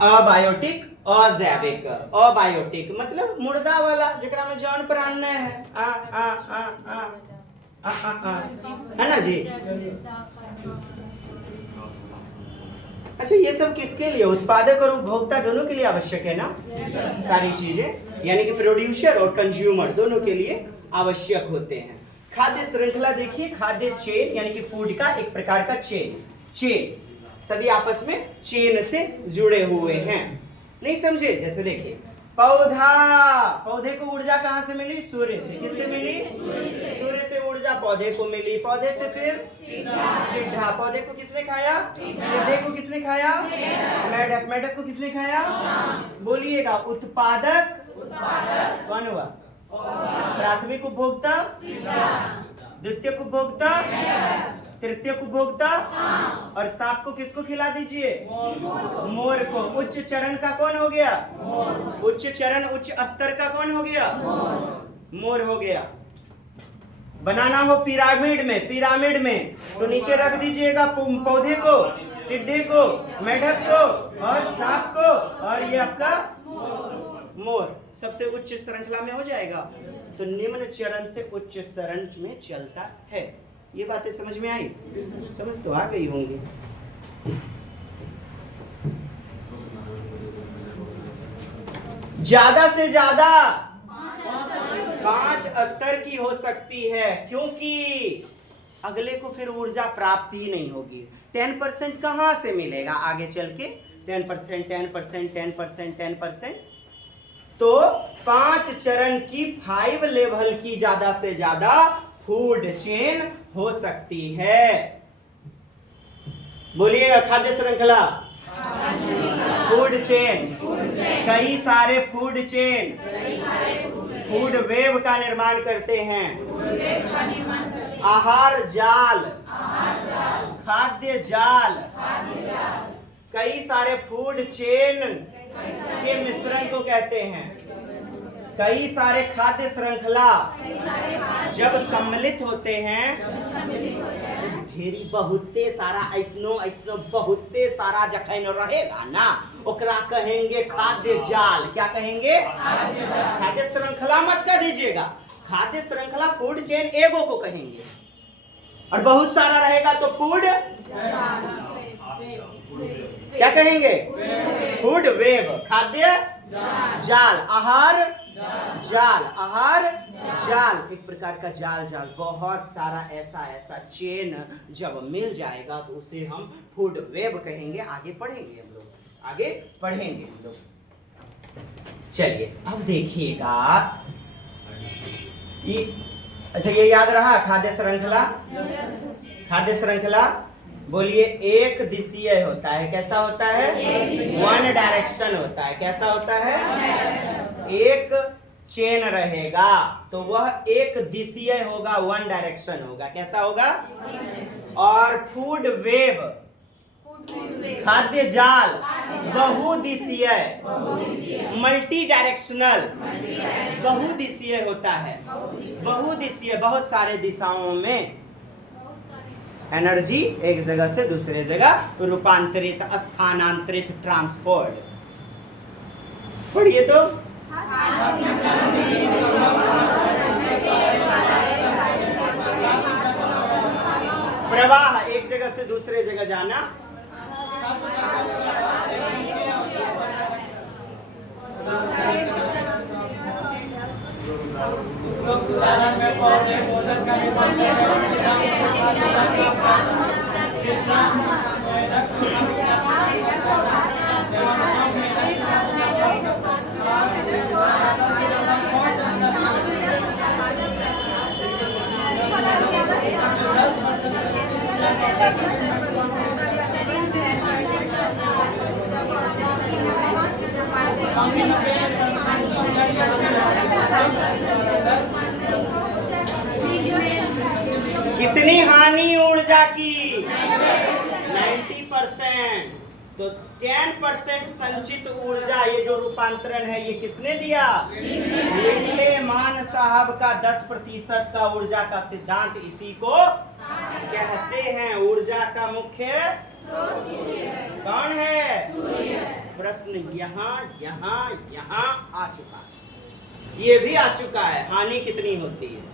अबायोटिक, अजैविक। अबायोटिक मतलब मुर्दा वाला, जेकरा में जान प्राण नहीं है। है ना जी। अच्छा, ये सब किसके लिए? उत्पादक और उपभोक्ता दोनों के लिए आवश्यक है ना सारी चीजें, यानी कि प्रोड्यूसर और कंज्यूमर दोनों के लिए आवश्यक होते हैं। खाद्य श्रृंखला देखिए, खाद्य चेन यानी कि फूड का एक प्रकार का चेन, सभी आपस में चेन से जुड़े हुए हैं। नहीं समझे? जैसे देखिए, पौधे को ऊर्जा कहां से मिली? सूर्य से। किससे मिली? सूर्य से ऊर्जा पौधे को मिली, पौधे से फिर टिड्ढा। पौधे को किसने खाया? टिड्ढे को किसने खाया? मेढक। मेढक को किसने खाया? बोलिएगा। उत्पादक कौन हुआ? प्राथमिक उपभोक्ता, द्वितीय उपभोक्ता, तृतीय उपभोक्ता, और सांप को किसको खिला दीजिए? मोर को। उच्च चरण का कौन हो गया? उच्च चरण, उच्च स्तर का कौन हो गया? मोर हो गया। बनाना हो पिरामिड में, तो नीचे रख दीजिएगा पौधे को, टिड्डे को, मेढक को और सांप को, और ये आपका मोर सबसे उच्च श्रृंखला में हो जाएगा। तो निम्न चरण से उच्च चरण में चलता है। ये बातें समझ में आई? समझ तो आ गई होंगी। ज्यादा से ज्यादा 5 स्तर की हो सकती है, क्योंकि अगले को फिर ऊर्जा प्राप्त ही नहीं होगी। 10% कहां से मिलेगा आगे चल के? 10%। तो 5 चरण की 5 लेवल की ज्यादा से ज्यादा फूड चेन हो सकती है। बोलिएगा, खाद्य श्रृंखला, फूड चेन, कई सारे फूड चेन, फूड वेब का निर्माण करते हैं। आहार जाल, खाद्य जाल, कई सारे फूड चेन के मिश्रण को कहते हैं। कई सारे खाद्य श्रृंखला जब सम्मिलित होते हैं, ढेरी बहुते सारा ऐसनो बहुते सारा जखन रहेगा ना, ओकरा कहेंगे खाद्य जाल। क्या कहेंगे? खाद्य श्रृंखला मत कह दीजिएगा, खाद्य श्रृंखला फूड चेन एगो को कहेंगे, और बहुत सारा रहेगा तो फूड क्या कहेंगे? फूड वेब, खाद्य जाल, आहार जाल, आहार जाल, एक प्रकार का जाल जाल, बहुत सारा ऐसा ऐसा चेन जब मिल जाएगा तो उसे हम फूड वेब कहेंगे। आगे पढ़ेंगे हम लोग, आगे पढ़ेंगे हम लोग। चलिए अब देखिएगा अच्छा ये याद रहा खाद्य श्रृंखला। खाद्य श्रृंखला बोलिए एक दिशीय होता है। कैसा होता है? वन डायरेक्शन होता है। कैसा होता है? एक चेन रहेगा तो वह एक दिशीय होगा, वन डायरेक्शन होगा। कैसा होगा? और फूड वेब, खाद्य जाल बहुदिशीय, मल्टी डायरेक्शनल, बहुदिशीय होता है। बहुदिशीय, बहुत सारे दिशाओं में एनर्जी एक जगह से दूसरे जगह रूपांतरित, स्थानांतरित, ट्रांसफर्ड। पढ़िए तो प्रवाह, एक जगह से दूसरे जगह जाना। कितनी हानि ऊर्जा की? 90%। तो 10% संचित ऊर्जा, ये जो रूपांतरण है ये किसने दिया? लिंडे-मान साहब का 10% का ऊर्जा का सिद्धांत, इसी को कहते हैं ऊर्जा का मुख्य स्रोत। कौन है? प्रश्न यहाँ यहाँ यहाँ आ चुका है, ये भी आ चुका है। हानि कितनी होती है?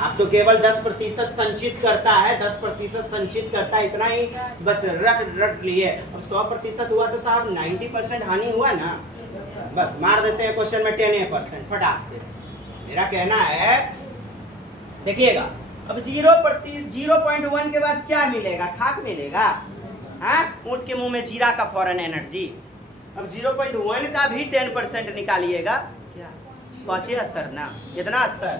आप तो केवल 10% संचित करता है, 10% संचित करता है, इतना ही बस रट लिए। अब 100% हुआ तो साहब 90% हानि हुआ ना। बस मार देते हैं क्वेश्चन में 10% फटाक से। मेरा कहना है देखिएगा, अब 0.1 के बाद क्या मिलेगा? खाक मिलेगा। हाँ, ऊंट के मुंह में जीरा का फौरन एनर्जी। अब 0.1 का भी 10% निकालिएगा, क्या 5 स्तर ना? कितना स्तर?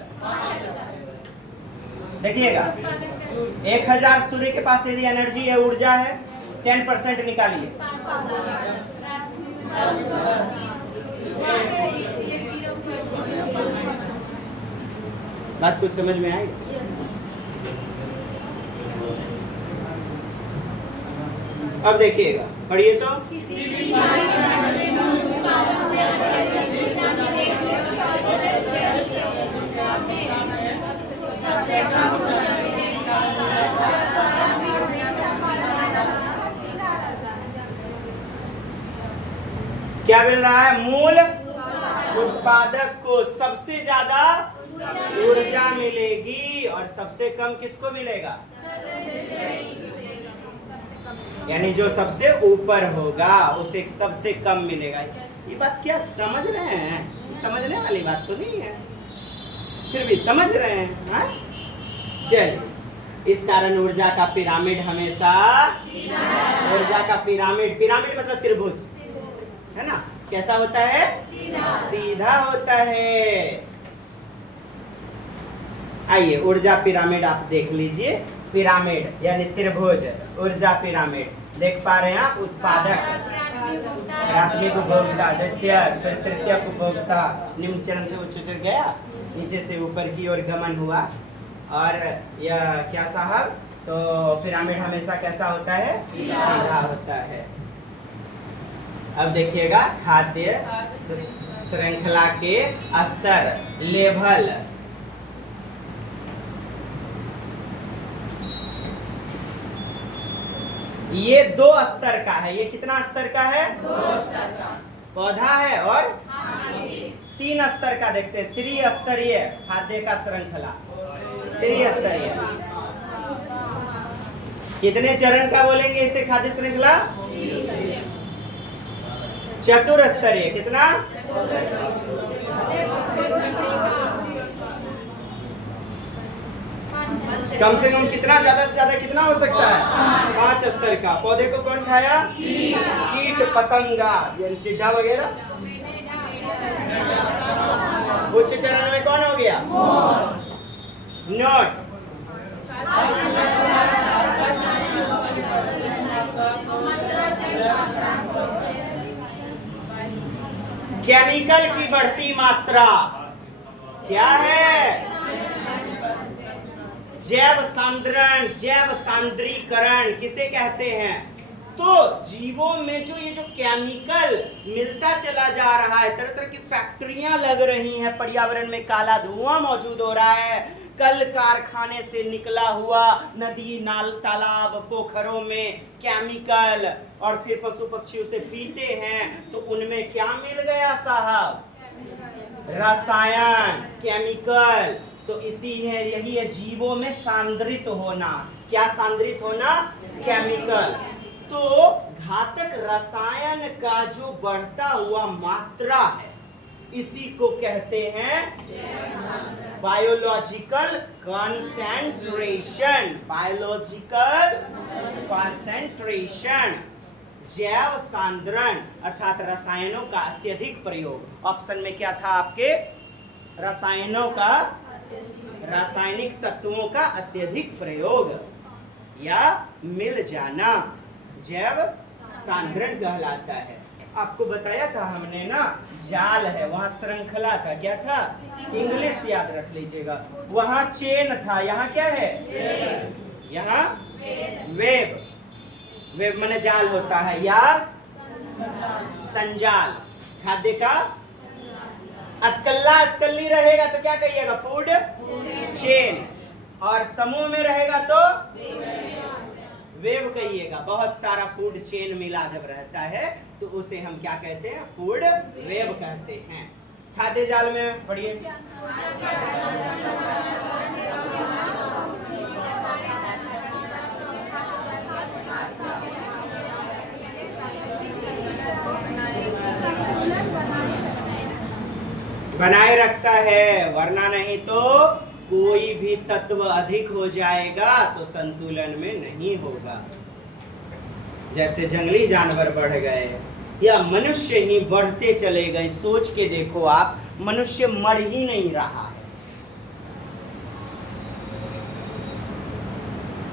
देखिएगा 1000 सूर्य के पास यदि एनर्जी है, ऊर्जा है, 10% निकालिए। बात कुछ समझ में आएगी? अब देखिएगा, पढ़िए तो। क्या मिल रहा है? मूल उत्पादक को सबसे ज्यादा ऊर्जा मिलेगी और सबसे कम किसको मिलेगा? यानी जो सबसे ऊपर होगा उसे सबसे कम मिलेगा। ये बात क्या समझ रहे हैं? समझने वाली बात तो नहीं है, फिर भी समझ रहे हैं। हाँ, चलिए, इस कारण ऊर्जा का पिरामिड हमेशा, ऊर्जा का पिरामिड, पिरामिड मतलब त्रिभुज है ना? कैसा होता है? सीधा होता है। आइए ऊर्जा पिरामिड आप देख लीजिए। पिरामिड यानी त्रिभुज, ऊर्जा पिरामिड देख पा रहे हैं आप? उत्पादक, प्राथमिक उपभोक्ता, द्वितीय, फिर तृतीयक उपभोक्ता, निम्न चरण से उच्च चरण गया, नीचे से ऊपर की ओर गमन हुआ। और यह क्या साहब? तो पिरामिड हमेशा कैसा होता है? सीधा होता है। अब देखिएगा खाद्य श्रृंखला के स्तर, लेवल। ये 2 स्तर का है। ये कितना स्तर का है? 2 स्तर का। पौधा है और 3 स्तर का देखते हैं। त्रिस्तरीय खाद्य का श्रृंखला, त्रिस्तरीय। कितने चरण का बोलेंगे इसे? खाद्य श्रृंखला चतुरस्तरीय। कितना? कम से कम कितना, ज्यादा से ज्यादा कितना हो सकता है? 5 स्तर का। पौधे को कौन खाया? कीट पतंगा, यानी टिड्डा वगैरह। उच्च चरण में कौन हो गया? नोट। केमिकल की बढ़ती मात्रा क्या है? जैव सांद्रण, जैव सांद्रीकरण किसे कहते हैं? तो जीवों में जो ये जो केमिकल मिलता चला जा रहा है, तरह तरह की फैक्ट्रियां लग रही हैं, पर्यावरण में काला धुआं मौजूद हो रहा है, कल कारखाने से निकला हुआ नदी नाल तालाब पोखरों में केमिकल, और फिर पशु पक्षी उसे पीते हैं तो उनमें क्या मिल गया साहब? रसायन, केमिकल। तो इसी है, यही है जीवों में सांद्रित होना। क्या सांद्रित होना? केमिकल। तो घातक रसायन का जो बढ़ता हुआ मात्रा है, इसी को कहते हैं बायोलॉजिकल कंसेंट्रेशन। बायोलॉजिकल कंसेंट्रेशन, जैव सांद्रण अर्थात रसायनों का अत्यधिक प्रयोग। ऑप्शन में क्या था आपके? रसायनों का, रासायनिक तत्वों का अत्यधिक प्रयोग या मिल जाना जैव सांद्रण कहलाता है। आपको बताया था हमने ना, जाल है, वहां श्रृंखला था। क्या था? इंग्लिश याद रख लीजिएगा। वहां चेन था, यहाँ क्या है? यहाँ वेब। वेब माने जाल होता है, या संजाल। खाद्य का अस्कल्ला अस्कल्ली रहेगा तो क्या कहिएगा? Food chain. और समूह में रहेगा तो वेब कहिएगा। बहुत सारा फूड चेन मिला जब रहता है तो उसे हम क्या कहते हैं? फूड वेब कहते हैं। खाद्य जाल में पढ़िए। बनाए रखता है, वरना नहीं तो कोई भी तत्व अधिक हो जाएगा तो संतुलन में नहीं होगा। जैसे जंगली जानवर बढ़ गए या मनुष्य ही बढ़ते चले गए। सोच के देखो आप, मनुष्य मर ही नहीं रहा है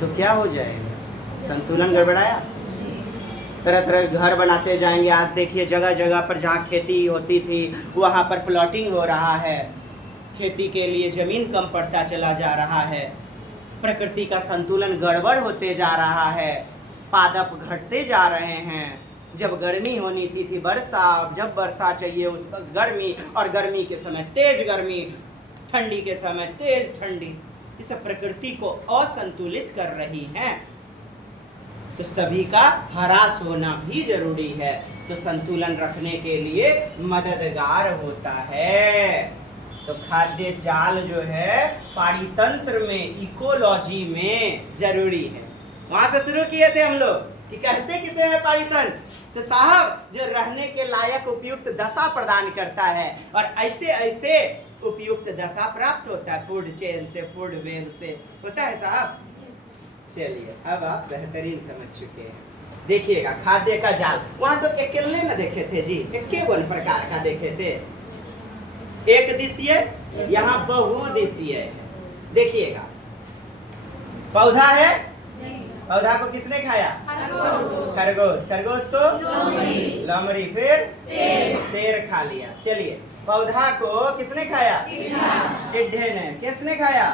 तो क्या हो जाएगा? संतुलन गड़बड़ाया। तरह तरह के घर बनाते जाएंगे। आज देखिए जगह जगह पर जहाँ खेती होती थी वहाँ पर प्लॉटिंग हो रहा है, खेती के लिए जमीन कम पड़ता चला जा रहा है, प्रकृति का संतुलन गड़बड़ होते जा रहा है, पादप घटते जा रहे हैं। जब गर्मी होनी थी वर्षा, जब वर्षा चाहिए उस वक्त गर्मी, और गर्मी के समय तेज गर्मी, ठंडी के समय तेज ठंडी। ये सब प्रकृति को असंतुलित कर रही हैं। तो सभी का ह्रास होना भी जरूरी है। तो संतुलन रखने के लिए मददगार होता है। तो खाद्य जाल जो है पारितंत्र में, इकोलॉजी में जरूरी है। वहां से शुरू किए थे हम लोग कि कहते किसे है पारितंत्र? तो साहब जो रहने के लायक उपयुक्त दशा प्रदान करता है, और ऐसे ऐसे उपयुक्त दशा प्राप्त होता है फूड चेन से, फूड वेब से होता है साहब। चलिए अब आप बेहतरीन समझ चुके हैं। देखिएगा खाद्य का जाल, वहां तो अकेले न देखे थे जी, इक्कीवन प्रकार का देखे थे। एक दिशीय, यहाँ बहुदिशीय। देखिएगा पौधा है, पौधा को किसने खाया? खरगोश। खरगोश को लोमड़ी, फिर शेर खा लिया। चलिए पौधा को किसने खाया? टिड्ढे ने। किसने खाया?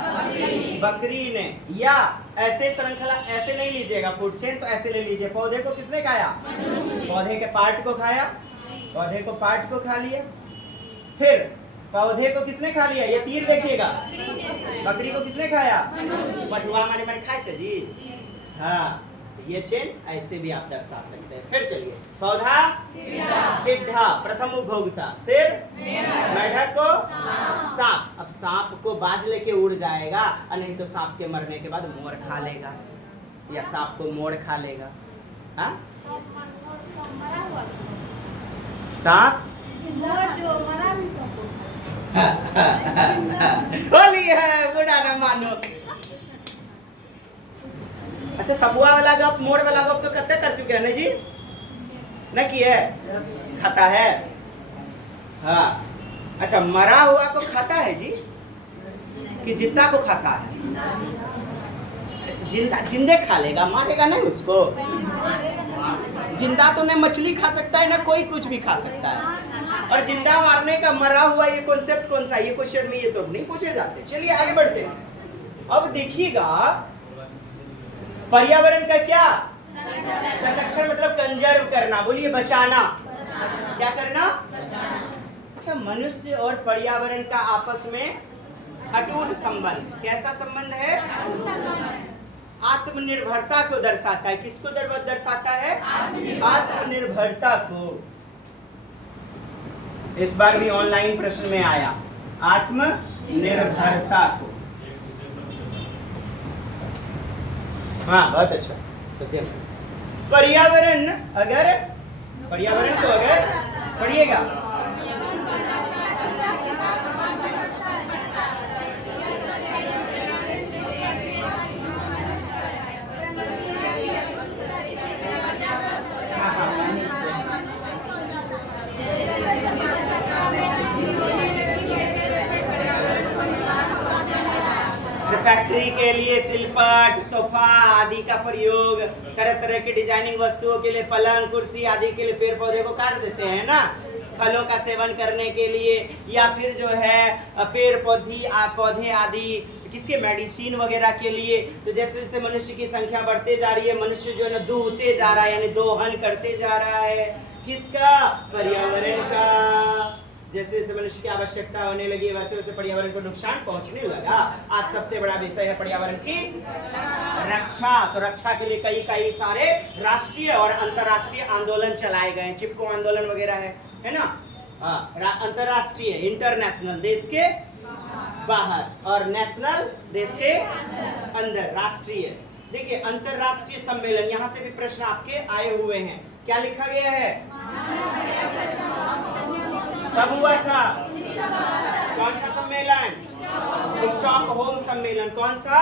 बकरी ने। या ऐसे श्रृंखला ऐसे नहीं लीजिएगा फूड चेन, तो ऐसे ले लीजिए। पौधे को किसने खाया? पौधे के पार्ट को खाया, पौधे को पार्ट को खा लिया। फिर पौधे को किसने खा लिया? ये तीर देखिएगा। बकरी को किसने खाया? पटुआ मारे मारे खाए छे जी। हाँ, ये चेन ऐसे भी आप दर्शा सकते हैं। फिर चलिए पौधा टिड्ढा प्रथम उपभोक्ता, फिर मेढक को सांप। अब सांप को बाज लेके उड़ जाएगा, और नहीं तो सांप के मरने के बाद मोर खा लेगा, या सांप को मोर खा लेगा। हाँ सांप और जो मरा भी सबको होली है, बुढ़ा न मानो। अच्छा, सपुआ वाला गप, मोड़ वाला गप तो कत्ते कर चुके हैं ना जी, न की है, खाता है। हाँ, अच्छा, मरा हुआ को खाता है जी कि जिंदा को खाता है? जिंदा, जिंदे खा लेगा, मारेगा नहीं उसको। जिंदा तो न मछली खा सकता है, ना कोई कुछ भी खा सकता है, और जिंदा मारने का मरा हुआ ये कॉन्सेप्ट कौन सा, ये क्वेश्चन में ये तो नहीं पूछे जाते। चलिए आगे बढ़ते हैं। अब देखिएगा, पर्यावरण का क्या संरक्षण मतलब कंजर्व करना, बोलिए बचाना। क्या करना? अच्छा, मनुष्य और पर्यावरण का आपस में अटूट संबंध। कैसा संबंध है? आत्मनिर्भरता को दर्शाता है। किसको दर्शाता है? आत्मनिर्भरता को। इस बार भी ऑनलाइन प्रश्न में आया, आत्मनिर्भरता को। हाँ, बहुत अच्छा, सत्यम। पर्यावरण को अगर पढ़िएगा, फैक्ट्री के लिए सिलपट, सोफा आदि का प्रयोग, तरह तरह की डिजाइनिंग वस्तुओं के लिए पलंग, कुर्सी आदि के लिए पेड़ पौधे को काट देते हैं ना, फलों का सेवन करने के लिए, या फिर जो है पेड़ पौधे आदि किसके, मेडिसिन वगैरह के लिए। तो जैसे जैसे मनुष्य की संख्या बढ़ते जा रही है, मनुष्य जो है ना दूहते जा रहा है, यानी दोहन करते जा रहा है। किसका? पर्यावरण का। जैसे जैसे मनुष्य की आवश्यकता होने लगी, वैसे वैसे पर्यावरण को नुकसान पहुंचने लगा। आज सबसे बड़ा विषय है पर्यावरण की रक्षा। तो रक्षा के लिए कई सारे राष्ट्रीय और अंतर्राष्ट्रीय आंदोलन चलाए गए हैं। चिपको आंदोलन वगैरह है ना। अंतर्राष्ट्रीय, इंटरनेशनल, देश के बाहर, और नेशनल, देश के अंदर। राष्ट्रीय, देखिए अंतर्राष्ट्रीय सम्मेलन, यहाँ से भी प्रश्न आपके आए हुए हैं। क्या लिखा गया है? कब हुआ था? कौन सा सम्मेलन? स्टॉकहोम सम्मेलन। कौन सा?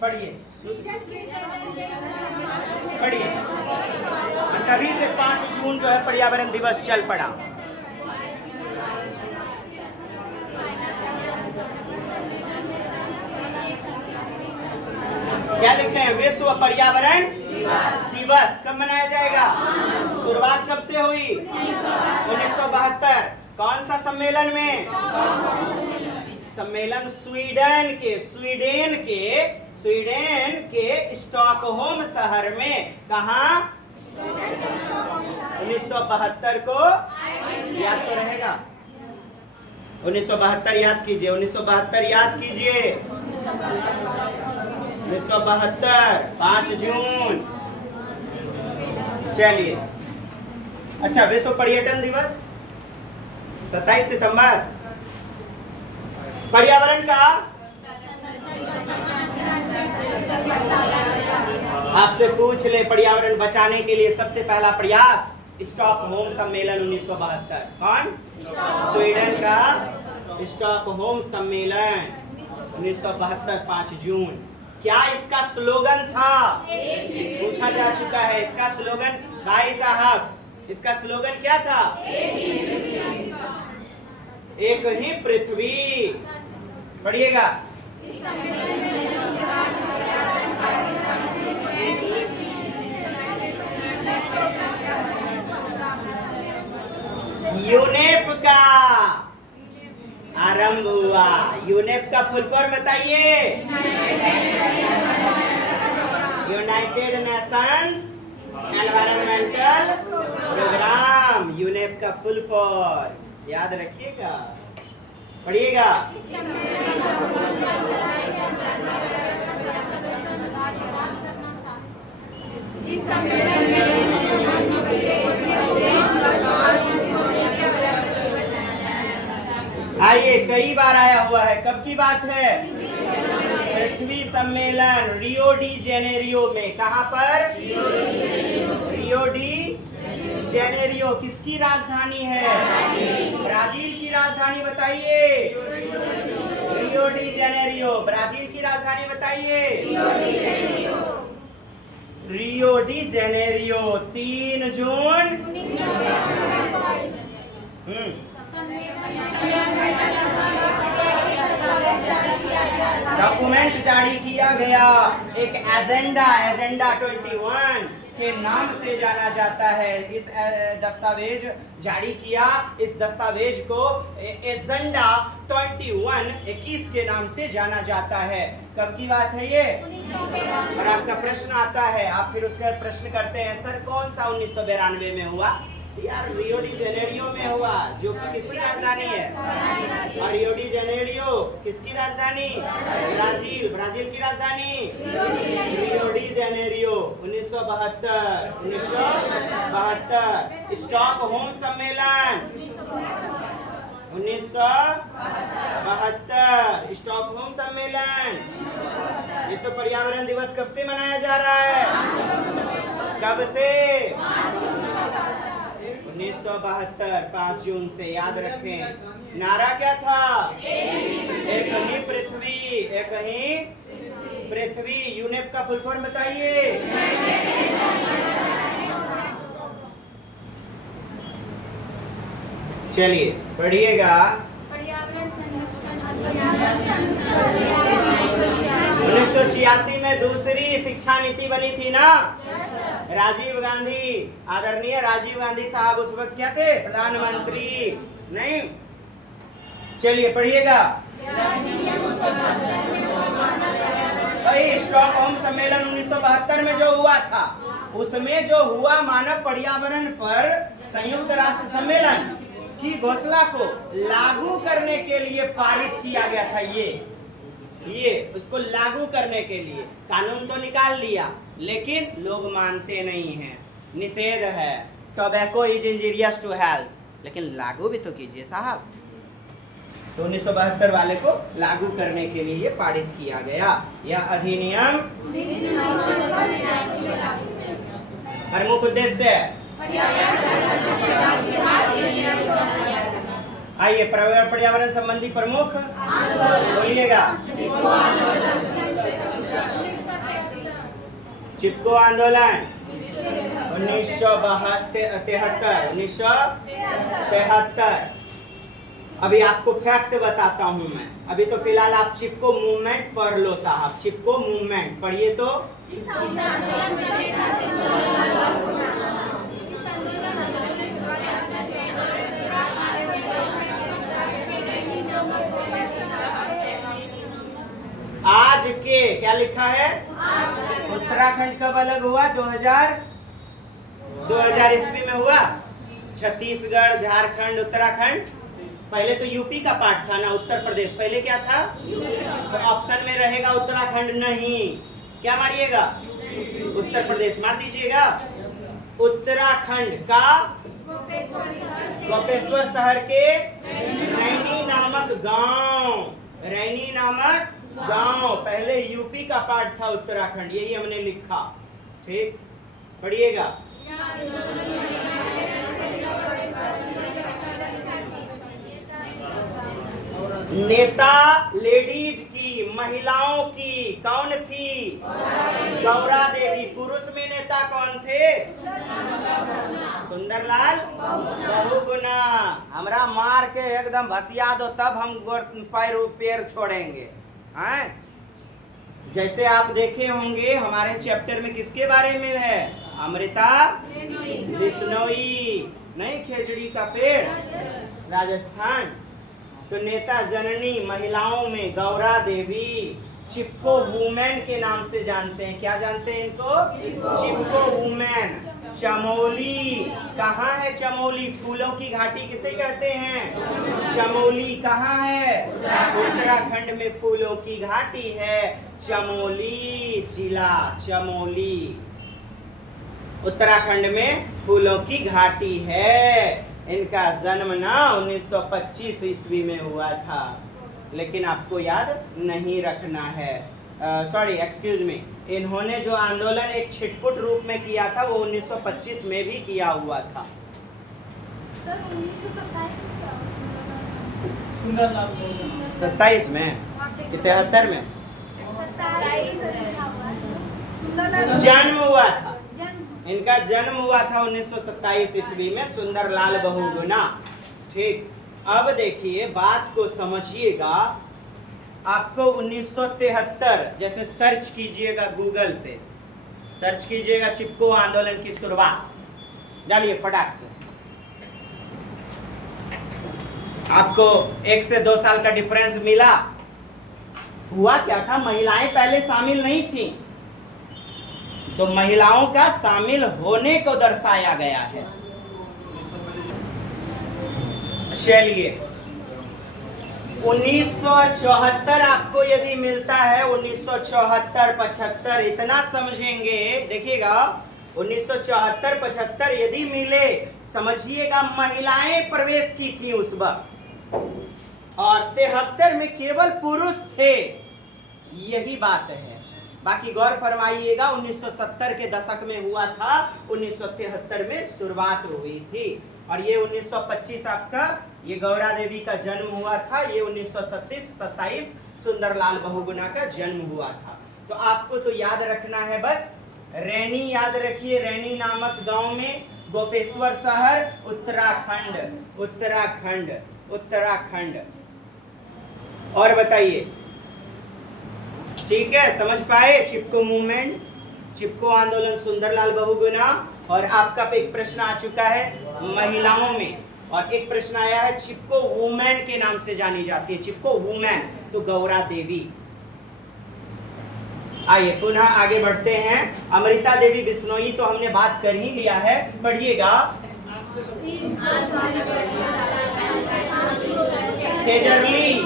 पढ़िए पढ़िए। तभी से 5 जून जो है पर्यावरण दिवस चल पड़ा। क्या लिखे हैं? विश्व पर्यावरण दिवस कब मनाया जाएगा? शुरुआत कब से हुई? 1972। कौन सा सम्मेलन में? सम्मेलन स्वीडन के स्टॉकहोम शहर में। कहाँ? 1972 को याद तो रहेगा। 1972 याद कीजिए, 1972 याद कीजिए। 1972 5 जून। चलिए, अच्छा, विश्व पर्यटन दिवस 27 सितंबर। पर्यावरण का आपसे पूछ ले, पर्यावरण बचाने के लिए सबसे पहला प्रयास स्टॉकहोम सम्मेलन 1972। कौन? स्वीडन का स्टॉकहोम सम्मेलन 1972 5 जून। क्या इसका स्लोगन था? पूछा जा चुका है। इसका स्लोगन, भाई साहब, इसका स्लोगन क्या था? एक ही पृथ्वी। पढ़िएगा। यूनेप का आरंभ हुआ। यूनेप का फुल फॉर्म बताइए। United Nations environmental programme. UNEP का फुल फॉर्म याद रखिएगा, पढ़िएगा। आइए, कई बार आया हुआ है। कब की बात है? पृथ्वी सम्मेलन रियो डी जेनेरियो में। कहां पर? रियो डी जेनेरियो किसकी राजधानी है? ब्राजील की राजधानी बताइए। Rio de Janeiro. ब्राजील की राजधानी बताइए। रियो डी जेनेरियो 3 जून। डॉक्यूमेंट जारी किया गया। एक एजेंडा 21 के नाम से जाना जाता है। इस दस्तावेज जारी किया। इस दस्तावेज को एजेंडा 21 के नाम से जाना जाता है। कब की बात है ये? और आपका प्रश्न आता है, आप फिर उसका प्रश्न करते हैं, सर कौन सा 1992 में हुआ? यार रियो डी जेनेरियो में हुआ, जो कि किसकी राजधानी है? और रियो डी जेनेरियो किसकी राजधानी? ब्राजील। ब्राजील की राजधानी रियो डी जेनेरियो। 1972। स्टॉकहोम सम्मेलन 1972। स्टॉकहोम सम्मेलन। विश्व पर्यावरण दिवस कब से मनाया जा रहा है? कब से? 1972 5 जून से। याद रखें। नारा क्या था? एक ही पृथ्वी, एक ही पृथ्वी। यूनेप का फुल फॉर्म बताइए। चलिए पढ़िएगा। 1986 में दूसरी शिक्षा नीति बनी थी ना? राजीव गांधी, आदरणीय राजीव गांधी साहब उस वक्त क्या थे? प्रधानमंत्री। नहीं, चलिए पढ़िएगा। स्टॉकहोम सम्मेलन 1972 में जो हुआ था, उसमें जो हुआ मानव पर्यावरण पर संयुक्त राष्ट्र सम्मेलन की घोषणा को लागू करने के लिए पारित किया गया था। ये उसको लागू करने के लिए कानून तो निकाल लिया, लेकिन लोग मानते नहीं हैं। निषेध है, tobacco is injurious to health, लेकिन लागू भी तो कीजिए साहब। तो 1972 वाले को लागू करने के लिए ये पारित किया गया। यह अधिनियम प्रमुख उद्देश्य आइए पर्यावरण संबंधी प्रमुख बोलिएगा। चिपको आंदोलन 1973। अभी आपको फैक्ट बताता हूं मैं। अभी तो फिलहाल आप चिपको मूवमेंट पढ़ लो साहब। चिपको मूवमेंट पढ़िए तो। आज के क्या लिखा है? उत्तराखंड कब अलग हुआ? 2000 ईस्वी में हुआ। छत्तीसगढ़, झारखंड, उत्तराखंड। पहले तो यूपी का पार्ट था ना, उत्तर प्रदेश। पहले क्या था? तो ऑप्शन में रहेगा उत्तराखंड नहीं। क्या मारिएगा? उत्तर प्रदेश मार दीजिएगा। उत्तराखंड का गोपेश्वर शहर के रैनी नामक गांव पहले यूपी का पार्ट था उत्तराखंड। यही हमने लिखा। ठीक, पढ़िएगा। नेता लेडीज की, महिलाओं की कौन थी? गौरा देवी। पुरुष में नेता कौन थे? सुंदरलाल बहुगुणा। हमरा मार के एकदम भसिया दो, तब हम पैर छोड़ेंगे। हैं? जैसे आप देखे होंगे हमारे चैप्टर में किसके बारे में है? अमृता बिश्नोई। नहीं, खेजड़ी का पेड़, राजस्थान। तो नेता जननी महिलाओं में गौरा देवी। चिपको वुमेन के नाम से जानते हैं। क्या जानते हैं इनको? चिपको वुमेन। चमोली कहाँ है? चमोली फूलों की घाटी किसे कहते हैं? चमोली कहाँ है? उत्तराखंड में फूलों की घाटी है। चमोली जिला, चमोली उत्तराखंड में फूलों की घाटी है। इनका जन्म ना 1925 ईस्वी में हुआ था, लेकिन आपको याद नहीं रखना है। Sorry, excuse me. इन्होंने जो आंदोलन एक छिटपुट रूप में किया था वो 1925 में भी किया हुआ था। सर 1927 में क्या हुआ? सुंदरलाल बहुगुणा। 27 में कि 73 में 27 लिखा हुआ है। सुंदरलाल जन्म हुआ था, जन्म। इनका जन्म हुआ था 1927 ईस्वी में, सुंदरलाल बहुगुणा। ठीक, अब देखिए बात को समझिएगा। आपको 1973 जैसे सर्च कीजिएगा, गूगल पे सर्च कीजिएगा चिपको आंदोलन की शुरुआत, डालिए फटाक से। आपको 1 से 2 साल का डिफरेंस मिला। हुआ क्या था, महिलाएं पहले शामिल नहीं थी, तो महिलाओं का शामिल होने को दर्शाया गया है। चलिए 1974 आपको यदि मिलता है, 1974 75 इतना समझेंगे। देखिएगा 1974 75 यदि मिले, समझिएगा महिलाएं प्रवेश की थी उस वक्त, और 73 में केवल पुरुष थे। यही बात है। बाकी गौर फरमाइएगा 1970 के दशक में हुआ था, 1973 में शुरुआत हुई थी, और ये 1925 आपका ये गौरा देवी का जन्म हुआ था, ये 1927 सुंदरलाल बहुगुणा का जन्म हुआ था। तो आपको तो याद रखना है बस, रैनी याद रखिए, रैनी नामक गांव में, गोपेश्वर शहर, उत्तराखंड, उत्तराखंड, उत्तराखंड। और बताइए, ठीक है, समझ पाए? चिपको मूवमेंट, चिपको आंदोलन, सुंदरलाल बहुगुणा। और आपका एक प्रश्न आ चुका है महिलाओं में, और एक प्रश्न आया है चिपको वुमेन के नाम से जानी जाती है, चिपको वुमेन, तो गौरा देवी। आइए पुनः आगे बढ़ते हैं। अमृता देवी बिश्नोई तो हमने बात कर ही लिया है, पढ़िएगा। खेजरली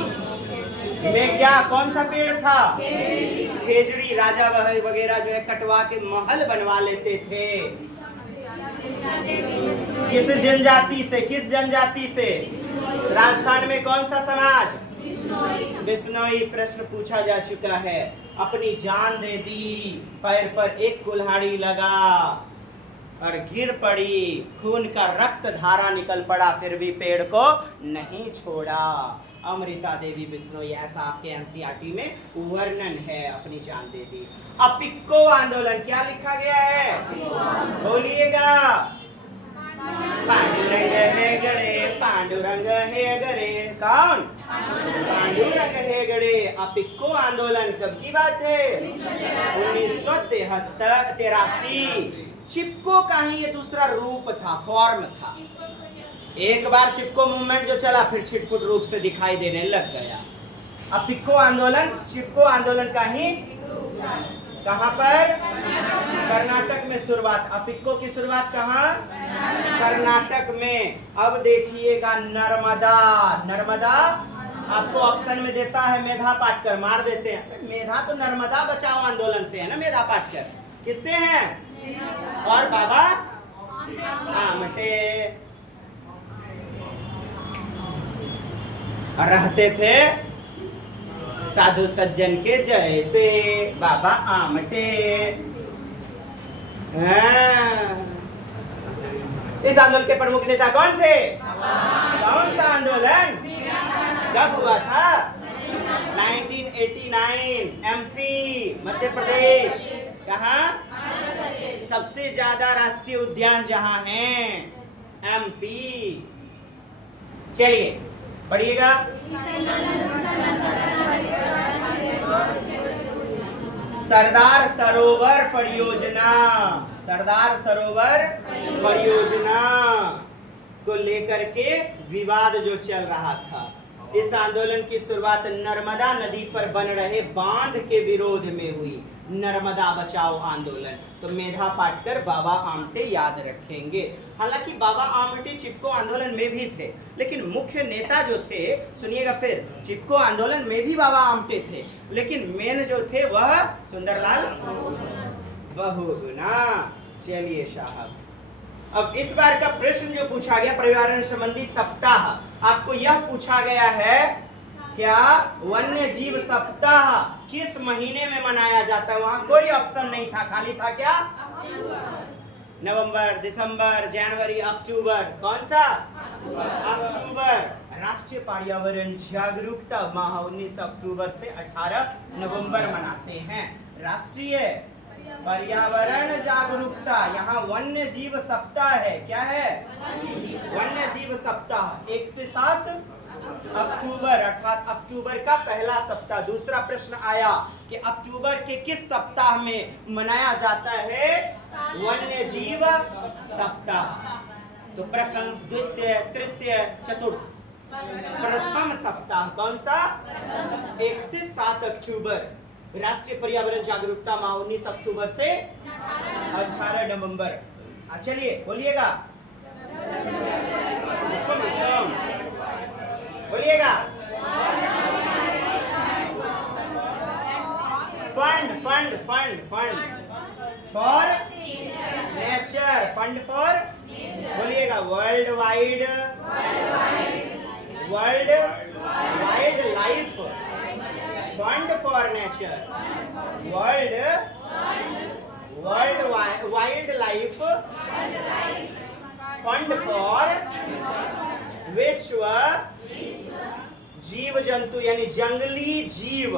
में क्या, कौन सा पेड़ था? खेजड़ी। राजा वगैरह जो है कटवा के महल बनवा लेते थे। किस जनजाति से, किस जनजाति से? राजस्थान में कौन सा समाज? बिश्नोई। प्रश्न पूछा जा चुका है। अपनी जान दे दी, पैर पर एक कुल्हाड़ी लगा और गिर पड़ी, खून का रक्त धारा निकल पड़ा, फिर भी पेड़ को नहीं छोड़ा। अमृता देवी बिश्नोई, ऐसा आपके एनसीईआरटी में वर्णन है, अपनी जान दे दी। अपिक्को आंदोलन क्या लिखा गया है? बोलिएगा। पांडुरंग हेगड़े, पांडुरंग हेगड़े। कौन? पांडुरंग हेगड़े। अपिक्को आंदोलन कब की बात है? 1983। चिपको का ही ये दूसरा रूप था, फॉर्म था। एक बार चिपको मूवमेंट जो चला, फिर छिटपुट रूप से दिखाई देने लग गया। अपिक्को आंदोलन चिपको आंदोलन का ही कहां पर? कर्नाटक में शुरुआत। अपिक्को की शुरुआत कहां? कर्नाटक में। अब देखिएगा नर्मदा, नर्मदा आपको ऑप्शन में देता है मेधा पाटकर, मार देते हैं। मेधा तो नर्मदा बचाओ आंदोलन से है ना, मेधा पाटकर किससे हैं? और बाबा आमटे रहते थे साधु सज्जन के जैसे, बाबा आमटे। इस आंदोलन के प्रमुख नेता कौन थे? कौन सा आंदोलन कब हुआ था? 1989, एमपी, मध्य प्रदेश। कहाँ? सबसे ज्यादा राष्ट्रीय उद्यान जहां हैं, एमपी। चलिए पढ़िएगा। सरदार सरोवर परियोजना, सरदार सरोवर परियोजना को लेकर के विवाद जो चल रहा था, इस आंदोलन की शुरुआत नर्मदा नदी पर बन रहे बांध के विरोध में हुई। नर्मदा बचाओ आंदोलन। तो मेधा पाटकर, बाबा आमटे याद रखेंगे। हालांकि बाबा आमटे चिपको आंदोलन में भी थे, लेकिन मुख्य नेता जो थे, सुनिएगा फिर, चिपको आंदोलन में भी बाबा आमटे थे, लेकिन मेन जो थे वह सुंदरलाल बहुगुणा। चलिए साहब, अब इस बार का प्रश्न जो पूछा गया पर्यावरण संबंधी सप्ताह, आपको यह पूछा गया है क्या? वन्य जीव सप्ताह किस महीने में मनाया जाता है? वहां कोई ऑप्शन नहीं था, खाली था क्या? नवंबर, दिसंबर, जनवरी, अक्टूबर। कौन सा? अक्टूबर राष्ट्रीय पर्यावरण जागरूकता माह 19 अक्टूबर से 18 नवंबर मनाते हैं। राष्ट्रीय पर्यावरण जागरूकता, यहाँ वन्य जीव सप्ताह है। क्या है? वन्य जीव सप्ताह 1 से 7 अक्टूबर, अर्थात अक्टूबर का पहला सप्ताह। दूसरा प्रश्न आया कि अक्टूबर के किस सप्ताह में मनाया जाता है वन्य जीव सप्ताह? तो प्रथम, द्वितीय, तृतीय, चतुर्थ। प्रथम सप्ताह कौन सा? 1 से 7 अक्टूबर राष्ट्रीय पर्यावरण जागरूकता माह 19 अक्टूबर से 18 नवंबर। चलिए बोलिएगा, इसको बोलिएगा। Fund fund fund fund for nature, fund for, बोलिएगा world wide life fund for nature, world wildlife fund for विश्व जीव जंतु यानी जंगली जीव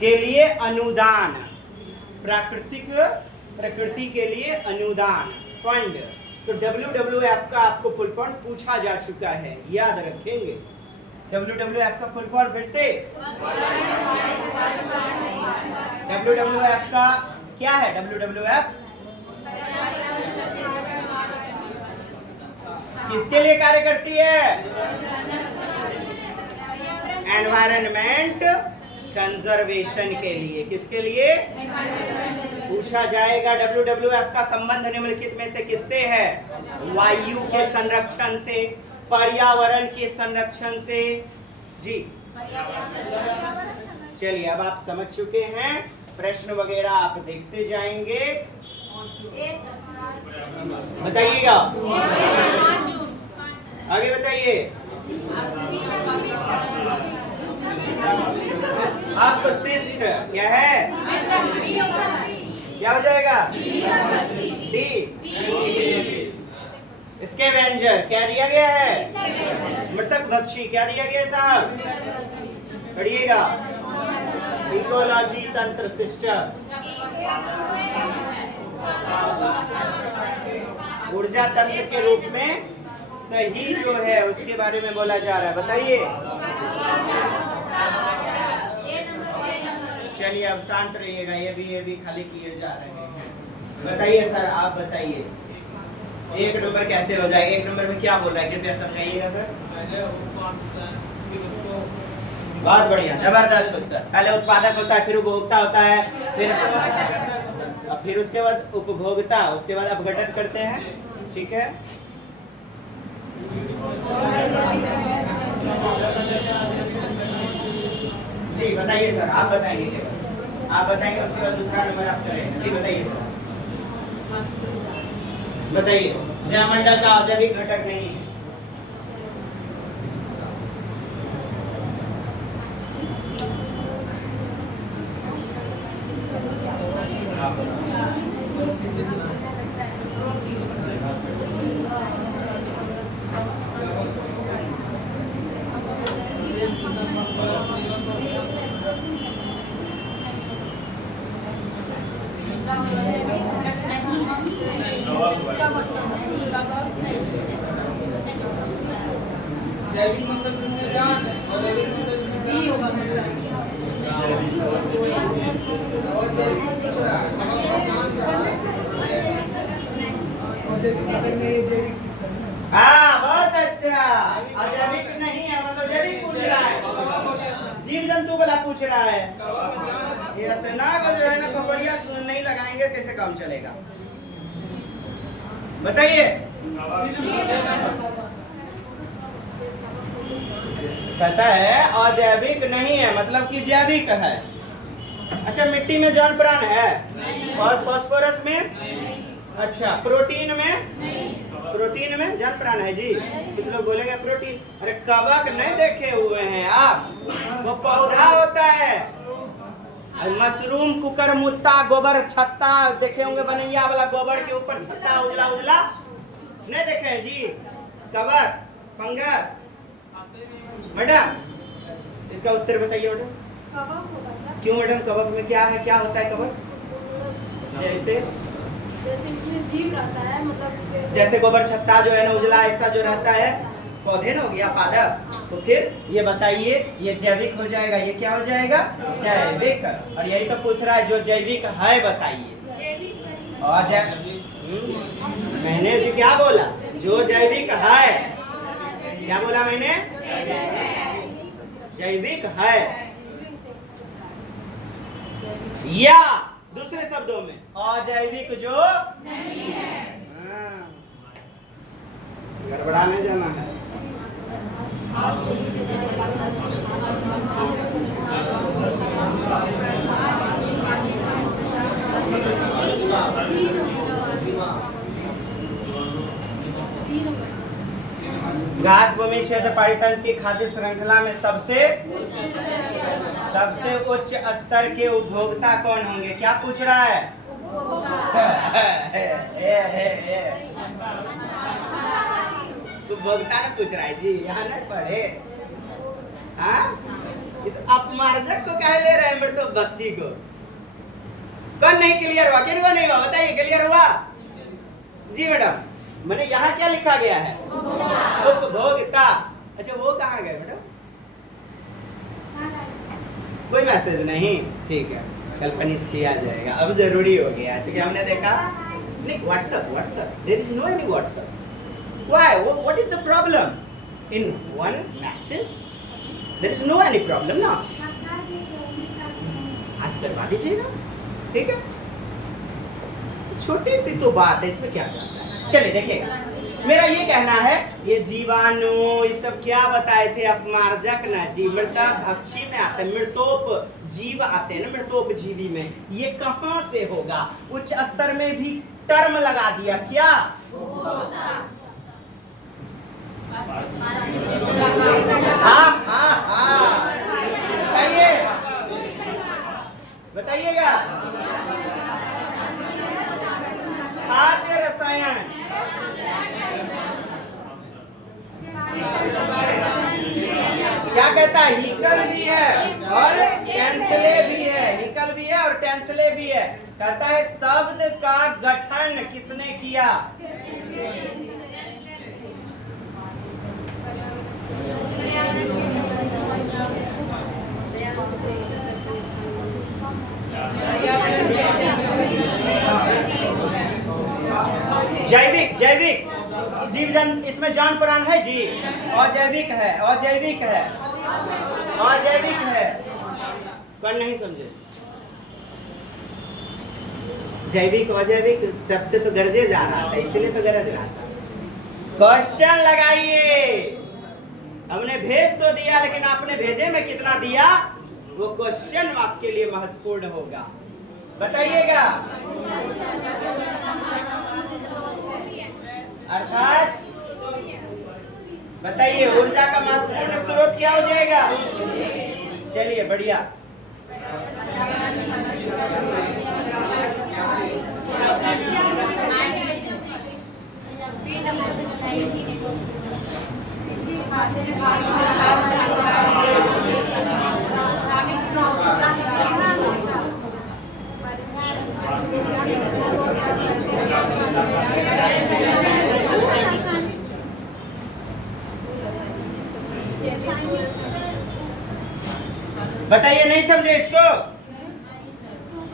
के लिए अनुदान, प्रकृति के लिए अनुदान फंड। तो WWF का आपको फुल फॉर्म पूछा जा चुका है, याद रखेंगे। WWF का फुल फॉर्म फिर से, WWF का क्या है? WWF किसके लिए कार्य करती है? एनवायरनमेंट कंजर्वेशन के लिए। किसके लिए? पूछा जाएगा। WWF का संबंध निम्नलिखित में से किससे है? वायु के संरक्षण से, पर्यावरण के संरक्षण से। जी चलिए, अब आप समझ चुके हैं। प्रश्न वगैरह आप देखते जाएंगे, बताइएगा। आगे बताइए। अपशिष्ट क्या है? क्या हो जाएगा? डी। स्कैवेंजर क्या दिया गया है? मृतक भक्षी क्या दिया गया साहब? पढ़िएगा। इकोलॉजी तंत्र सिस्टम, ऊर्जा तंत्र के रूप में सही जो है उसके बारे में बोला जा रहा है। बताइए। चलिए अब शांत रहिएगा, ये भी खाली किए जा रहे हैं। बताइए सर, आप बताइए 1 नंबर कैसे हो जाएगा? 1 नंबर में क्या बोल रहा है कृपया समझाइएगा सर। बहुत बढ़िया, जबरदस्त उत्तर। पहले उत्पादक होता है, फिर उपभोक्ता होता है, फिर उसके बाद उपभोक्ता, उसके बाद अपघटन करते हैं। ठीक है, जी बताइए सर। आप बताएंगे, आप बताएंगे, उसके बाद दूसरा नंबर आप करेंगे। जी बताइए सर, बताइए। जयमंडल का अजैविक घटक नहीं है। जैविक मतलब जिसमें जान है और जैविक मतलब जिसमें नहीं होगा हाँ बहुत अच्छा। अजैविक नहीं है मतलब जैविक पूछ रहा है, जीव जंतु वाला पूछ रहा है। ये इतना को जो है ना कपड़िया नहीं लगाएंगे कैसे काम चलेगा? बताइए। कहता है अजैविक नहीं है मतलब कि जैविक है। अच्छा, मिट्टी में जल प्राण है और फास्फोरस में? अच्छा, प्रोटीन में? प्रोटीन में जल प्राण है जी। कुछ लोग बोलेंगे प्रोटीन, अरे कवक नहीं देखे हुए हैं आप? वो पौधा होता है। मशरूम, कुकर मुत्ता, गोबर छत्ता देखे होंगे, बनैया वाला गोबर के ऊपर छत्ता उजला उजला, नहीं देखे हैं जी? कवक, फंगस। मैडम इसका उत्तर बताइए मैडम। कवक होगा सर। क्यों मैडम? कवक में क्या है, क्या होता है कवक? जैसे इसमें जीव रहता है, मतलब जैसे गोबर छत्ता जो है ना, उजला ऐसा जो रहता है, पौधे ना हो गया पादप। तो फिर ये बताइए, ये जैविक हो जाएगा, ये क्या हो जाएगा? जैविक। और यही तो पूछ रहा है, जो जैविक है बताइए। और मैंने जी क्या बोला? जो जैविक है। क्या बोला मैंने? जैविक है, या दूसरे शब्दों में अजैविक जो नहीं है। गड़बड़ाने जाना है। घास भूमि क्षेत्र पारितंत्र की खाद्य श्रृंखला में सबसे उच्च स्तर के उपभोक्ता कौन होंगे? क्या पूछ रहा है? उपभोक्ता ने पूछ रहा है जी, यहाँ नहीं पढ़े। हाँ, इस अपमार्जक को कह ले रहे हैं मृत बच्ची को। कौन नहीं क्लियर हुआ? क्यों नहीं हुआ? बताइए, क्लियर हुआ जी मैडम? मैंने यहाँ क्या लिखा गया है? उपभोक्ता। अच्छा वो कहाँ गए मैडम? कोई मैसेज नहीं? ठीक है, कल फिनिश किया जाएगा। अब जरूरी हो गया क्योंकि हमने देखा नहीं WhatsApp there is no any WhatsApp. Why? What is the problem in one message? There is no any problem ना। आज करवा दीजिएगा, ठीक है? छोटी सी तो बात है, इसमें क्या जाता है। चलिए देखिएगा, मेरा ये कहना है, ये जीवाणु ये सब क्या बताए थे? अपमार्जक ना जी, मृतक भक्षी में आते, मृतोप जीव आते हैं ना, मृतोप जीवी में। ये कहां से होगा? उच्च स्तर में भी टर्म लगा दिया, क्या? हाँ, बताइए, बताइएगा। खाद्य रसायन। क्या कहता है? हिकल भी है और टेंसले भी है। हिकल भी है और टेंसले भी है। कहता है शब्द का गठन किसने किया? जैविक। जैविक जीव जन, इसमें जान प्राण है जी। अजैविक है, अजैविक है, अजैविक है। कौन नहीं समझे? जैविक अजैविक तब से तो गरजे जा रहा था, इसीलिए तो गरज रहा था। क्वेश्चन लगाइए। हमने भेज तो दिया, लेकिन आपने भेजे में कितना दिया? वो क्वेश्चन आपके लिए महत्वपूर्ण होगा। बताइएगा। अर्थात बताइए, ऊर्जा का महत्वपूर्ण स्रोत क्या हो जाएगा? चलिए बढ़िया। बताइए, नहीं समझे इसको?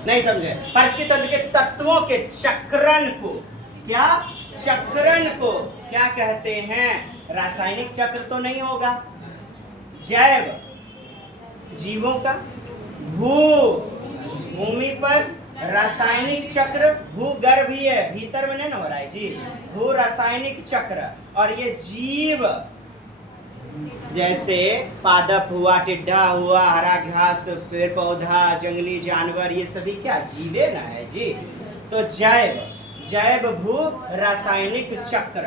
नहीं समझे? परिस्थिति तंत्र के तत्वों के चक्रण को, क्या चक्रण को क्या कहते हैं? रासायनिक चक्र तो नहीं होगा। जैव जीवों का भूमि पर रासायनिक चक्र, भूगर्भ ही है, भीतर में नहीं हो रहा है जी। भू रासायनिक चक्र। और ये जीव जैसे पादप हुआ, टिड्डा हुआ, हरा घास, पेड़ पौधा, जंगली जानवर, ये सभी क्या जीवे ना है जी। तो जैव भू रासायनिक चक्र,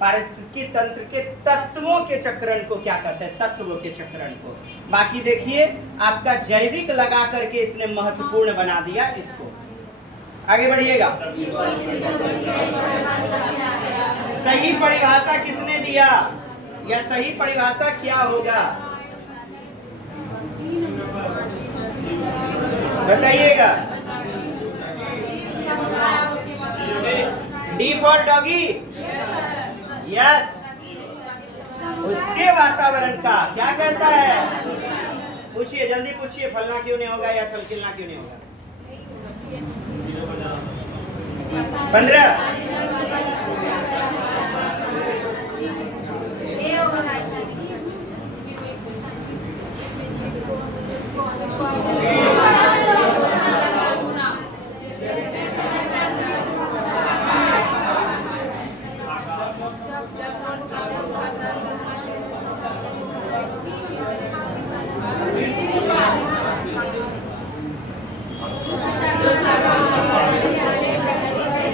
पारिस्थितिकी तंत्र के तत्वों के चक्रण को क्या कहते हैं? तत्वों के चक्रण को। बाकी देखिए, आपका जैविक लगा करके इसने महत्वपूर्ण बना दिया इसको। आगे बढ़िएगा। सही परिभाषा किसने दिया, यह सही परिभाषा क्या होगा? बताइएगा। D for doggy, yes. उसके वातावरण का क्या कहता है? पूछिए, जल्दी पूछिए, फलना क्यों नहीं होगा या खिलना क्यों नहीं होगा? 15।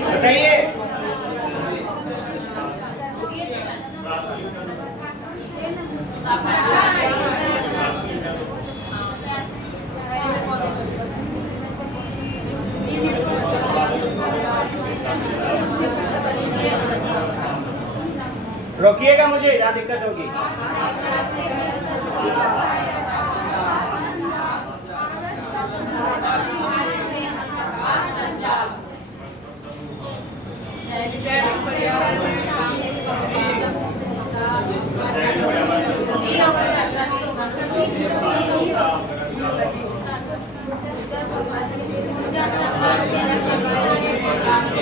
बताइए। रोकिएगा मुझे, जहाँ दिक्कत होगी।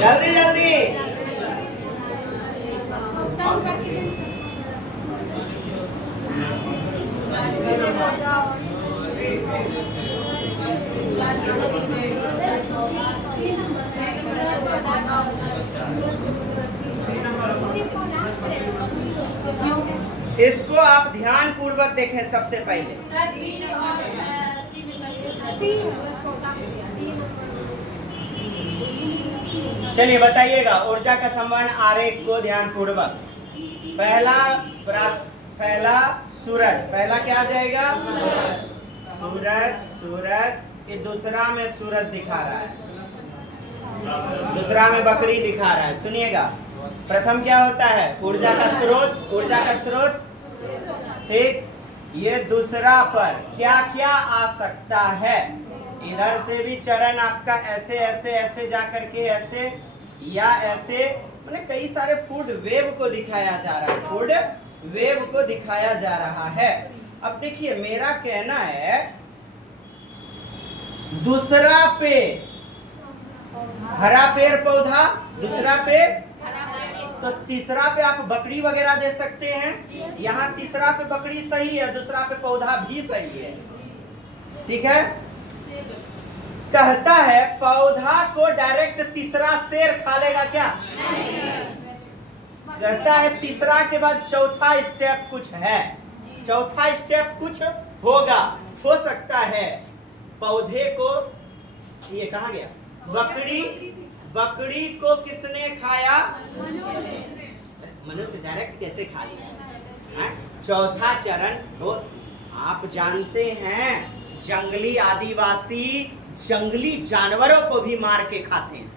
जल्दी जल्दी। इसको आप ध्यान पूर्वक देखें सबसे पहले। चलिए बताइएगा, ऊर्जा का संवहन आरेख को ध्यान पूर्वक। पहला सूरज, पहला क्या आ जाएगा? सूरज। ये दूसरा में सूरज दिखा रहा है, दूसरा में बकरी दिखा रहा है। सुनिएगा, प्रथम क्या होता है? ऊर्जा का स्रोत, ठीक। ये दूसरा पर क्या क्या आ सकता है? इधर से भी चरण आपका ऐसे ऐसे ऐसे जा करके ऐसे या ऐसे, मतलब कई सारे फूड वेव को दिखाया जा रहा है। अब देखिए, मेरा कहना है दूसरा पे हरा पेड़ पौधा, दूसरा पे, तो तीसरा पे आप बकरी वगैरह दे सकते हैं। यहाँ तीसरा पे बकरी सही है, दूसरा पे पौधा भी सही है, ठीक है। कहता है पौधा को डायरेक्ट तीसरा शेर खा लेगा क्या? कहता है तीसरा के बाद चौथा स्टेप कुछ है, चौथा स्टेप कुछ होगा। हो सकता है पौधे को, ये कहाँ गया? बकरी को किसने खाया? मनुष्य डायरेक्ट कैसे खा लिया? चौथा चरण हो, आप जानते हैं जंगली आदिवासी जंगली जानवरों को भी मार के खाते हैं।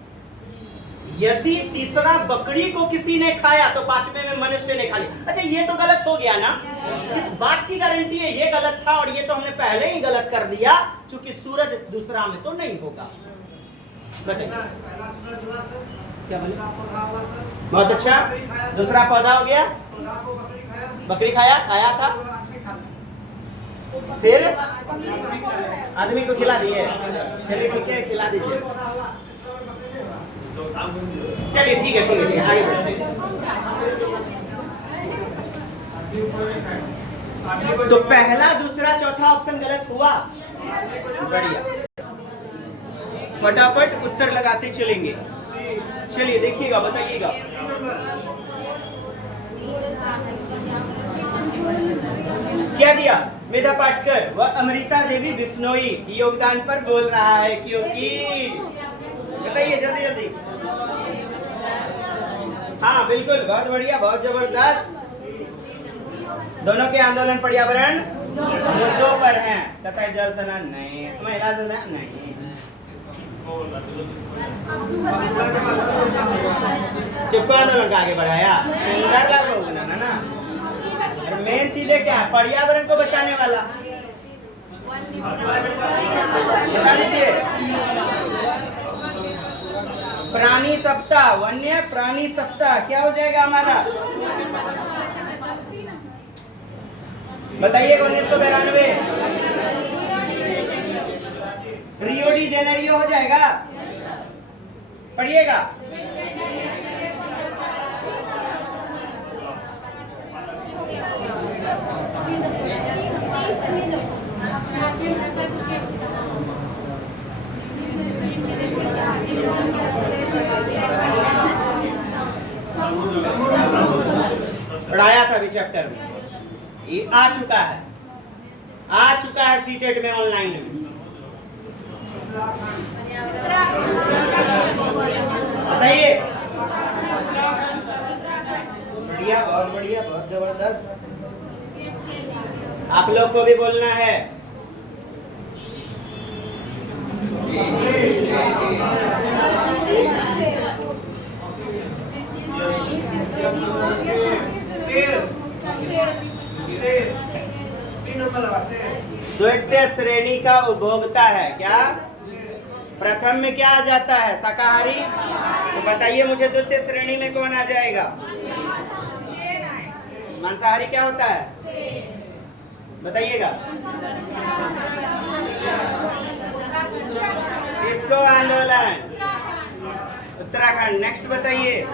यदि तीसरा बकरी को किसी ने खाया तो पांचवे में मनुष्य ने खा लिया। अच्छा, ये तो गलत हो गया ना? इस बात की गारंटी है ये गलत था, और ये तो हमने पहले ही गलत कर दिया, क्योंकि सूरज दूसरा में तो नहीं होगा। बताइए क्या बोले? बहुत अच्छा, दूसरा पौधा हो गया, बकरी खाया था, फिर आदमी को खिला दिए। चलिए ठीक है, खिला दीजिए। चलिए ठीक है, आगे बढ़ते हैं। तो पहला, दूसरा, चौथा ऑप्शन गलत हुआ। बढ़िया, फटाफट उत्तर लगाते चलेंगे। चलिए देखिएगा, बताइएगा। क्या दिया? मेधा पाटकर व अमृता देवी बिश्नोई की योगदान पर बोल रहा है, क्योंकि बताइए जल्दी जल्दी। हाँ बिल्कुल, बहुत बढ़िया, बहुत जबरदस्त। दोनों के आंदोलन पर्यावरण मुद्दों पर हैं। कतई जल संधारण नहीं, महिला संधारण नहीं। चिपका दो लड़का आगे बढ़ाया, सुंदर लग ना ना। और मेन चीज है क्या, पर्यावरण को बचाने वाला। बता दीजिए, प्राणी सप्ताह, वन्य प्राणी सप्ताह क्या हो जाएगा हमारा? बताइए 1992 रियो डी जेनेरियो हो जाएगा, पढ़िएगा। पढ़ाया था अभी चैप्टर में, ये आ चुका है सीटेट में, ऑनलाइन में। बताइए, बढ़िया, बहुत बढ़िया, बहुत जबरदस्त। आप लोग को भी बोलना है। द्वितीय श्रेणी का उपभोक्ता है क्या? प्रथम में क्या आ जाता है? शाकाहारी। तो बताइए मुझे द्वितीय श्रेणी में कौन आ जाएगा? मांसाहारी क्या होता है? बताइएगा। चिपको आंदोलन, उत्तराखंड। नेक्स्ट बताइए।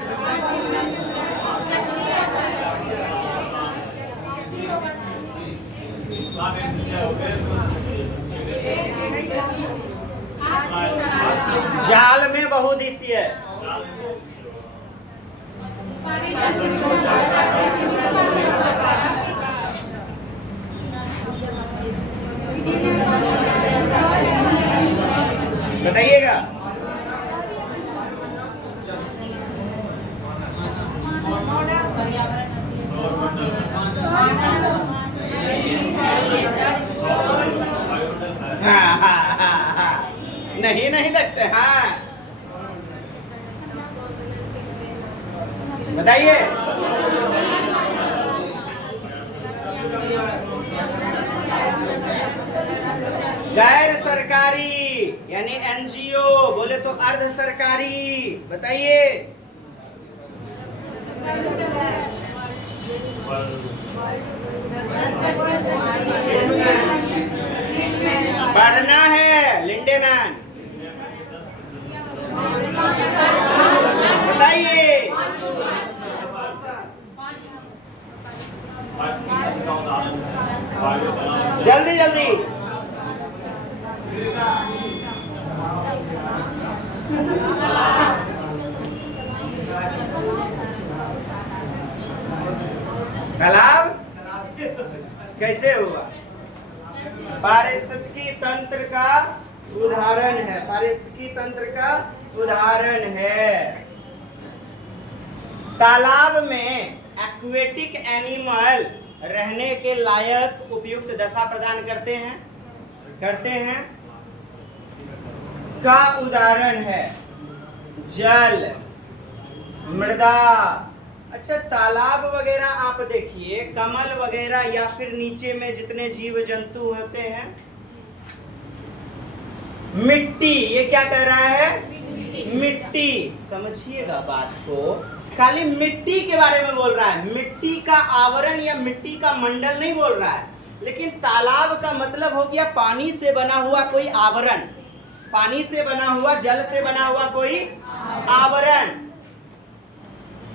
जाल में बहुउद्देशीय। बताइएगा। नहीं देखते। हाँ बताइए। गैर सरकारी यानी एनजीओ, बोले तो अर्ध सरकारी। बताइए। पढ़ना है लिंडेमैन। बताइए। जल्दी जल्दी। तालाब कैसे हुआ? पारिस्थितिकी तंत्र का उदाहरण है। पारिस्थितिकी तंत्र का उदाहरण है। तालाब में एक्वेटिक एनिमल रहने के लायक उपयुक्त दशा प्रदान करते हैं का उदाहरण है जल, मृदा। अच्छा, तालाब वगैरह आप देखिए, कमल वगैरह या फिर नीचे में जितने जीव जंतु होते हैं, मिट्टी, ये क्या कह रहा है? मिट्टी। समझिएगा बात को, खाली मिट्टी के बारे में बोल रहा है, मिट्टी का आवरण या मिट्टी का मंडल नहीं बोल रहा है। लेकिन तालाब का मतलब हो गया पानी से बना हुआ कोई आवरण, पानी से बना हुआ, जल से बना हुआ कोई आवरण।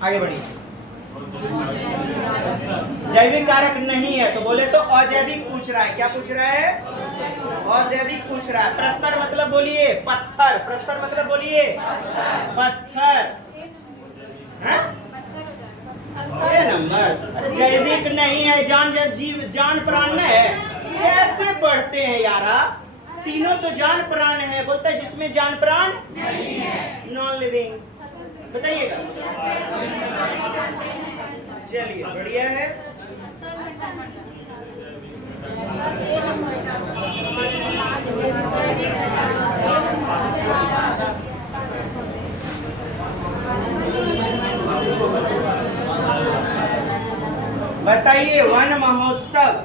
आगे बढ़िए। जैविक कारक नहीं है तो बोले तो अजैविक पूछ रहा है। क्या पूछ रहा है? अजैविक पूछ रहा है। प्रस्तर मतलब बोलिए पत्थर। प्रस्तर मतलब बोलिए पत्थर। नंबर। अरे जैविक नहीं है, जीव जान प्राण न है। कैसे पढ़ते हैं यारा? तीनों तो जान प्राण है। बोलता है जिसमें जान प्राण नहीं है, नॉन लिविंग। बताइएगा। चलिए बढ़िया है। बताइए वन महोत्सव,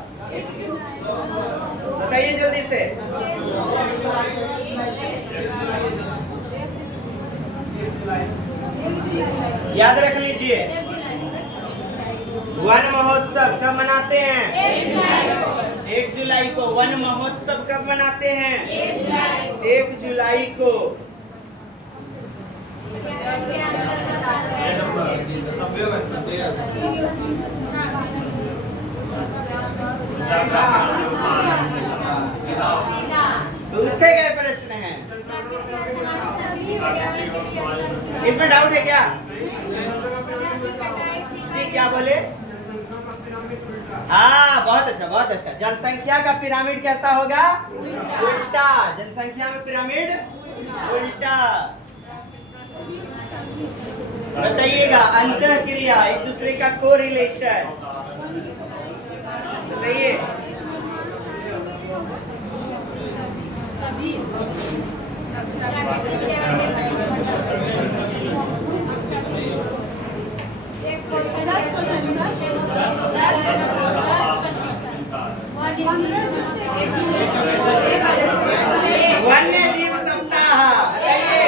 बताइए जल्दी से। याद रख लीजिए, वन महोत्सव कब मनाते हैं? 1 जुलाई को। वन महोत्सव कब मनाते हैं? 1 जुलाई को। पूछे गए प्रश्न हैं, इसमें डाउट है क्या? जी क्या बोले? हाँ बहुत अच्छा बहुत अच्छा। जनसंख्या का पिरामिड कैसा होगा? उल्टा। जनसंख्या में पिरामिड उल्टा। बताइएगा अंतःक्रिया, एक दूसरे का कोरिलेशन बताइए। वन्य जीव सप्ताह बताइए।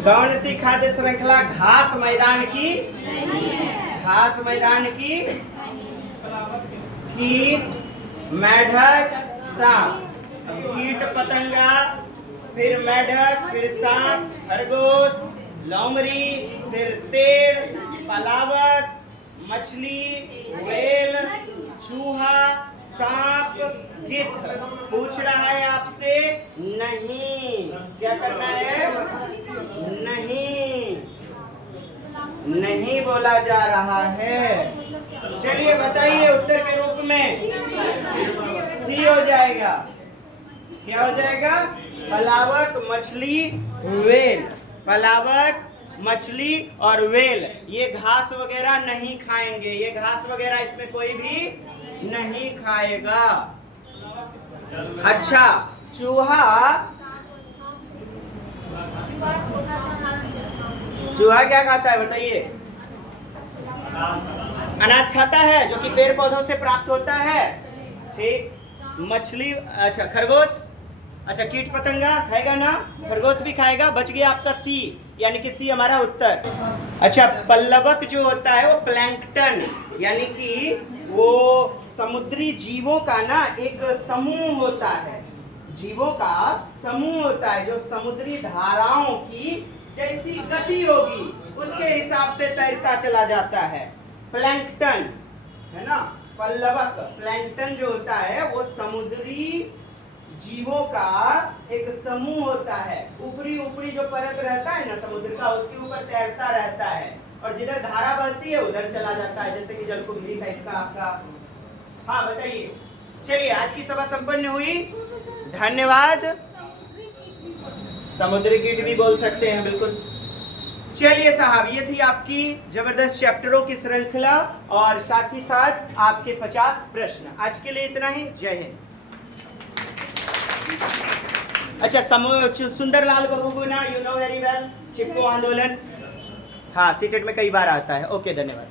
कौन सी खाद्य श्रृंखला घास मैदान की? घास मैदान की कीट, मेढक, सांप। कीट पतंगा, फिर मेढक, फिर सांप, खरगोश, लोमड़ी, फिर शेर, पलावक, मछली, व्हेल, चूहा, सांप, गिद्ध। पूछ रहा है आपसे नहीं, क्या करना है? नहीं, नहीं बोला जा रहा है। चलिए बताइए उत्तर के रूप में। सी हो जाएगा। क्या हो जाएगा? पलावक, मछली, व्हेल। पलावक, मछली और व्हेल ये घास वगैरह नहीं खाएंगे, ये घास वगैरह इसमें कोई भी नहीं खाएगा। अच्छा, चूहा, चूहा क्या खाता है बताइए? अनाज खाता है जो कि पेड़ पौधों से प्राप्त होता है। ठीक। मछली, अच्छा खरगोश, अच्छा कीट पतंगा खाएगा ना, खरगोश भी खाएगा। बच गया आपका सी, यानी कि सी हमारा उत्तर। अच्छा पल्लवक जो होता है वो प्लैंकटन, यानी कि वो समुद्री जीवों का ना एक समूह होता है। जीवों का समूह होता है जो समुद्री धाराओं की जैसी गति होगी उसके हिसाब से तैरता चला जाता है। प्लैंकटन है ना, पल्लवक। प्लैंकटन जो होता है वो समुद्री जीवों का एक समूह होता है। ऊपरी ऊपरी जो परत रहता है ना समुद्र का, उसके ऊपर तैरता रहता है और जिधर धारा बहती है उधर चला जाता है, जैसे कि जलकुंभी टाइप का आपका। हाँ बताइए। चलिए आज की सभा संपन्न हुई, धन्यवाद। समुद्री कीट भी बोल सकते हैं, बिल्कुल। चलिए साहब, ये थी आपकी जबरदस्त चैप्टरों की श्रृंखला और साथ ही साथ आपके 50 प्रश्न। आज के लिए इतना ही। जय हिंद। अच्छा Sunderlal Bahuguna, you know very well. Chipko आंदोलन, हाँ सीटेट में कई बार आता है। ओके धन्यवाद।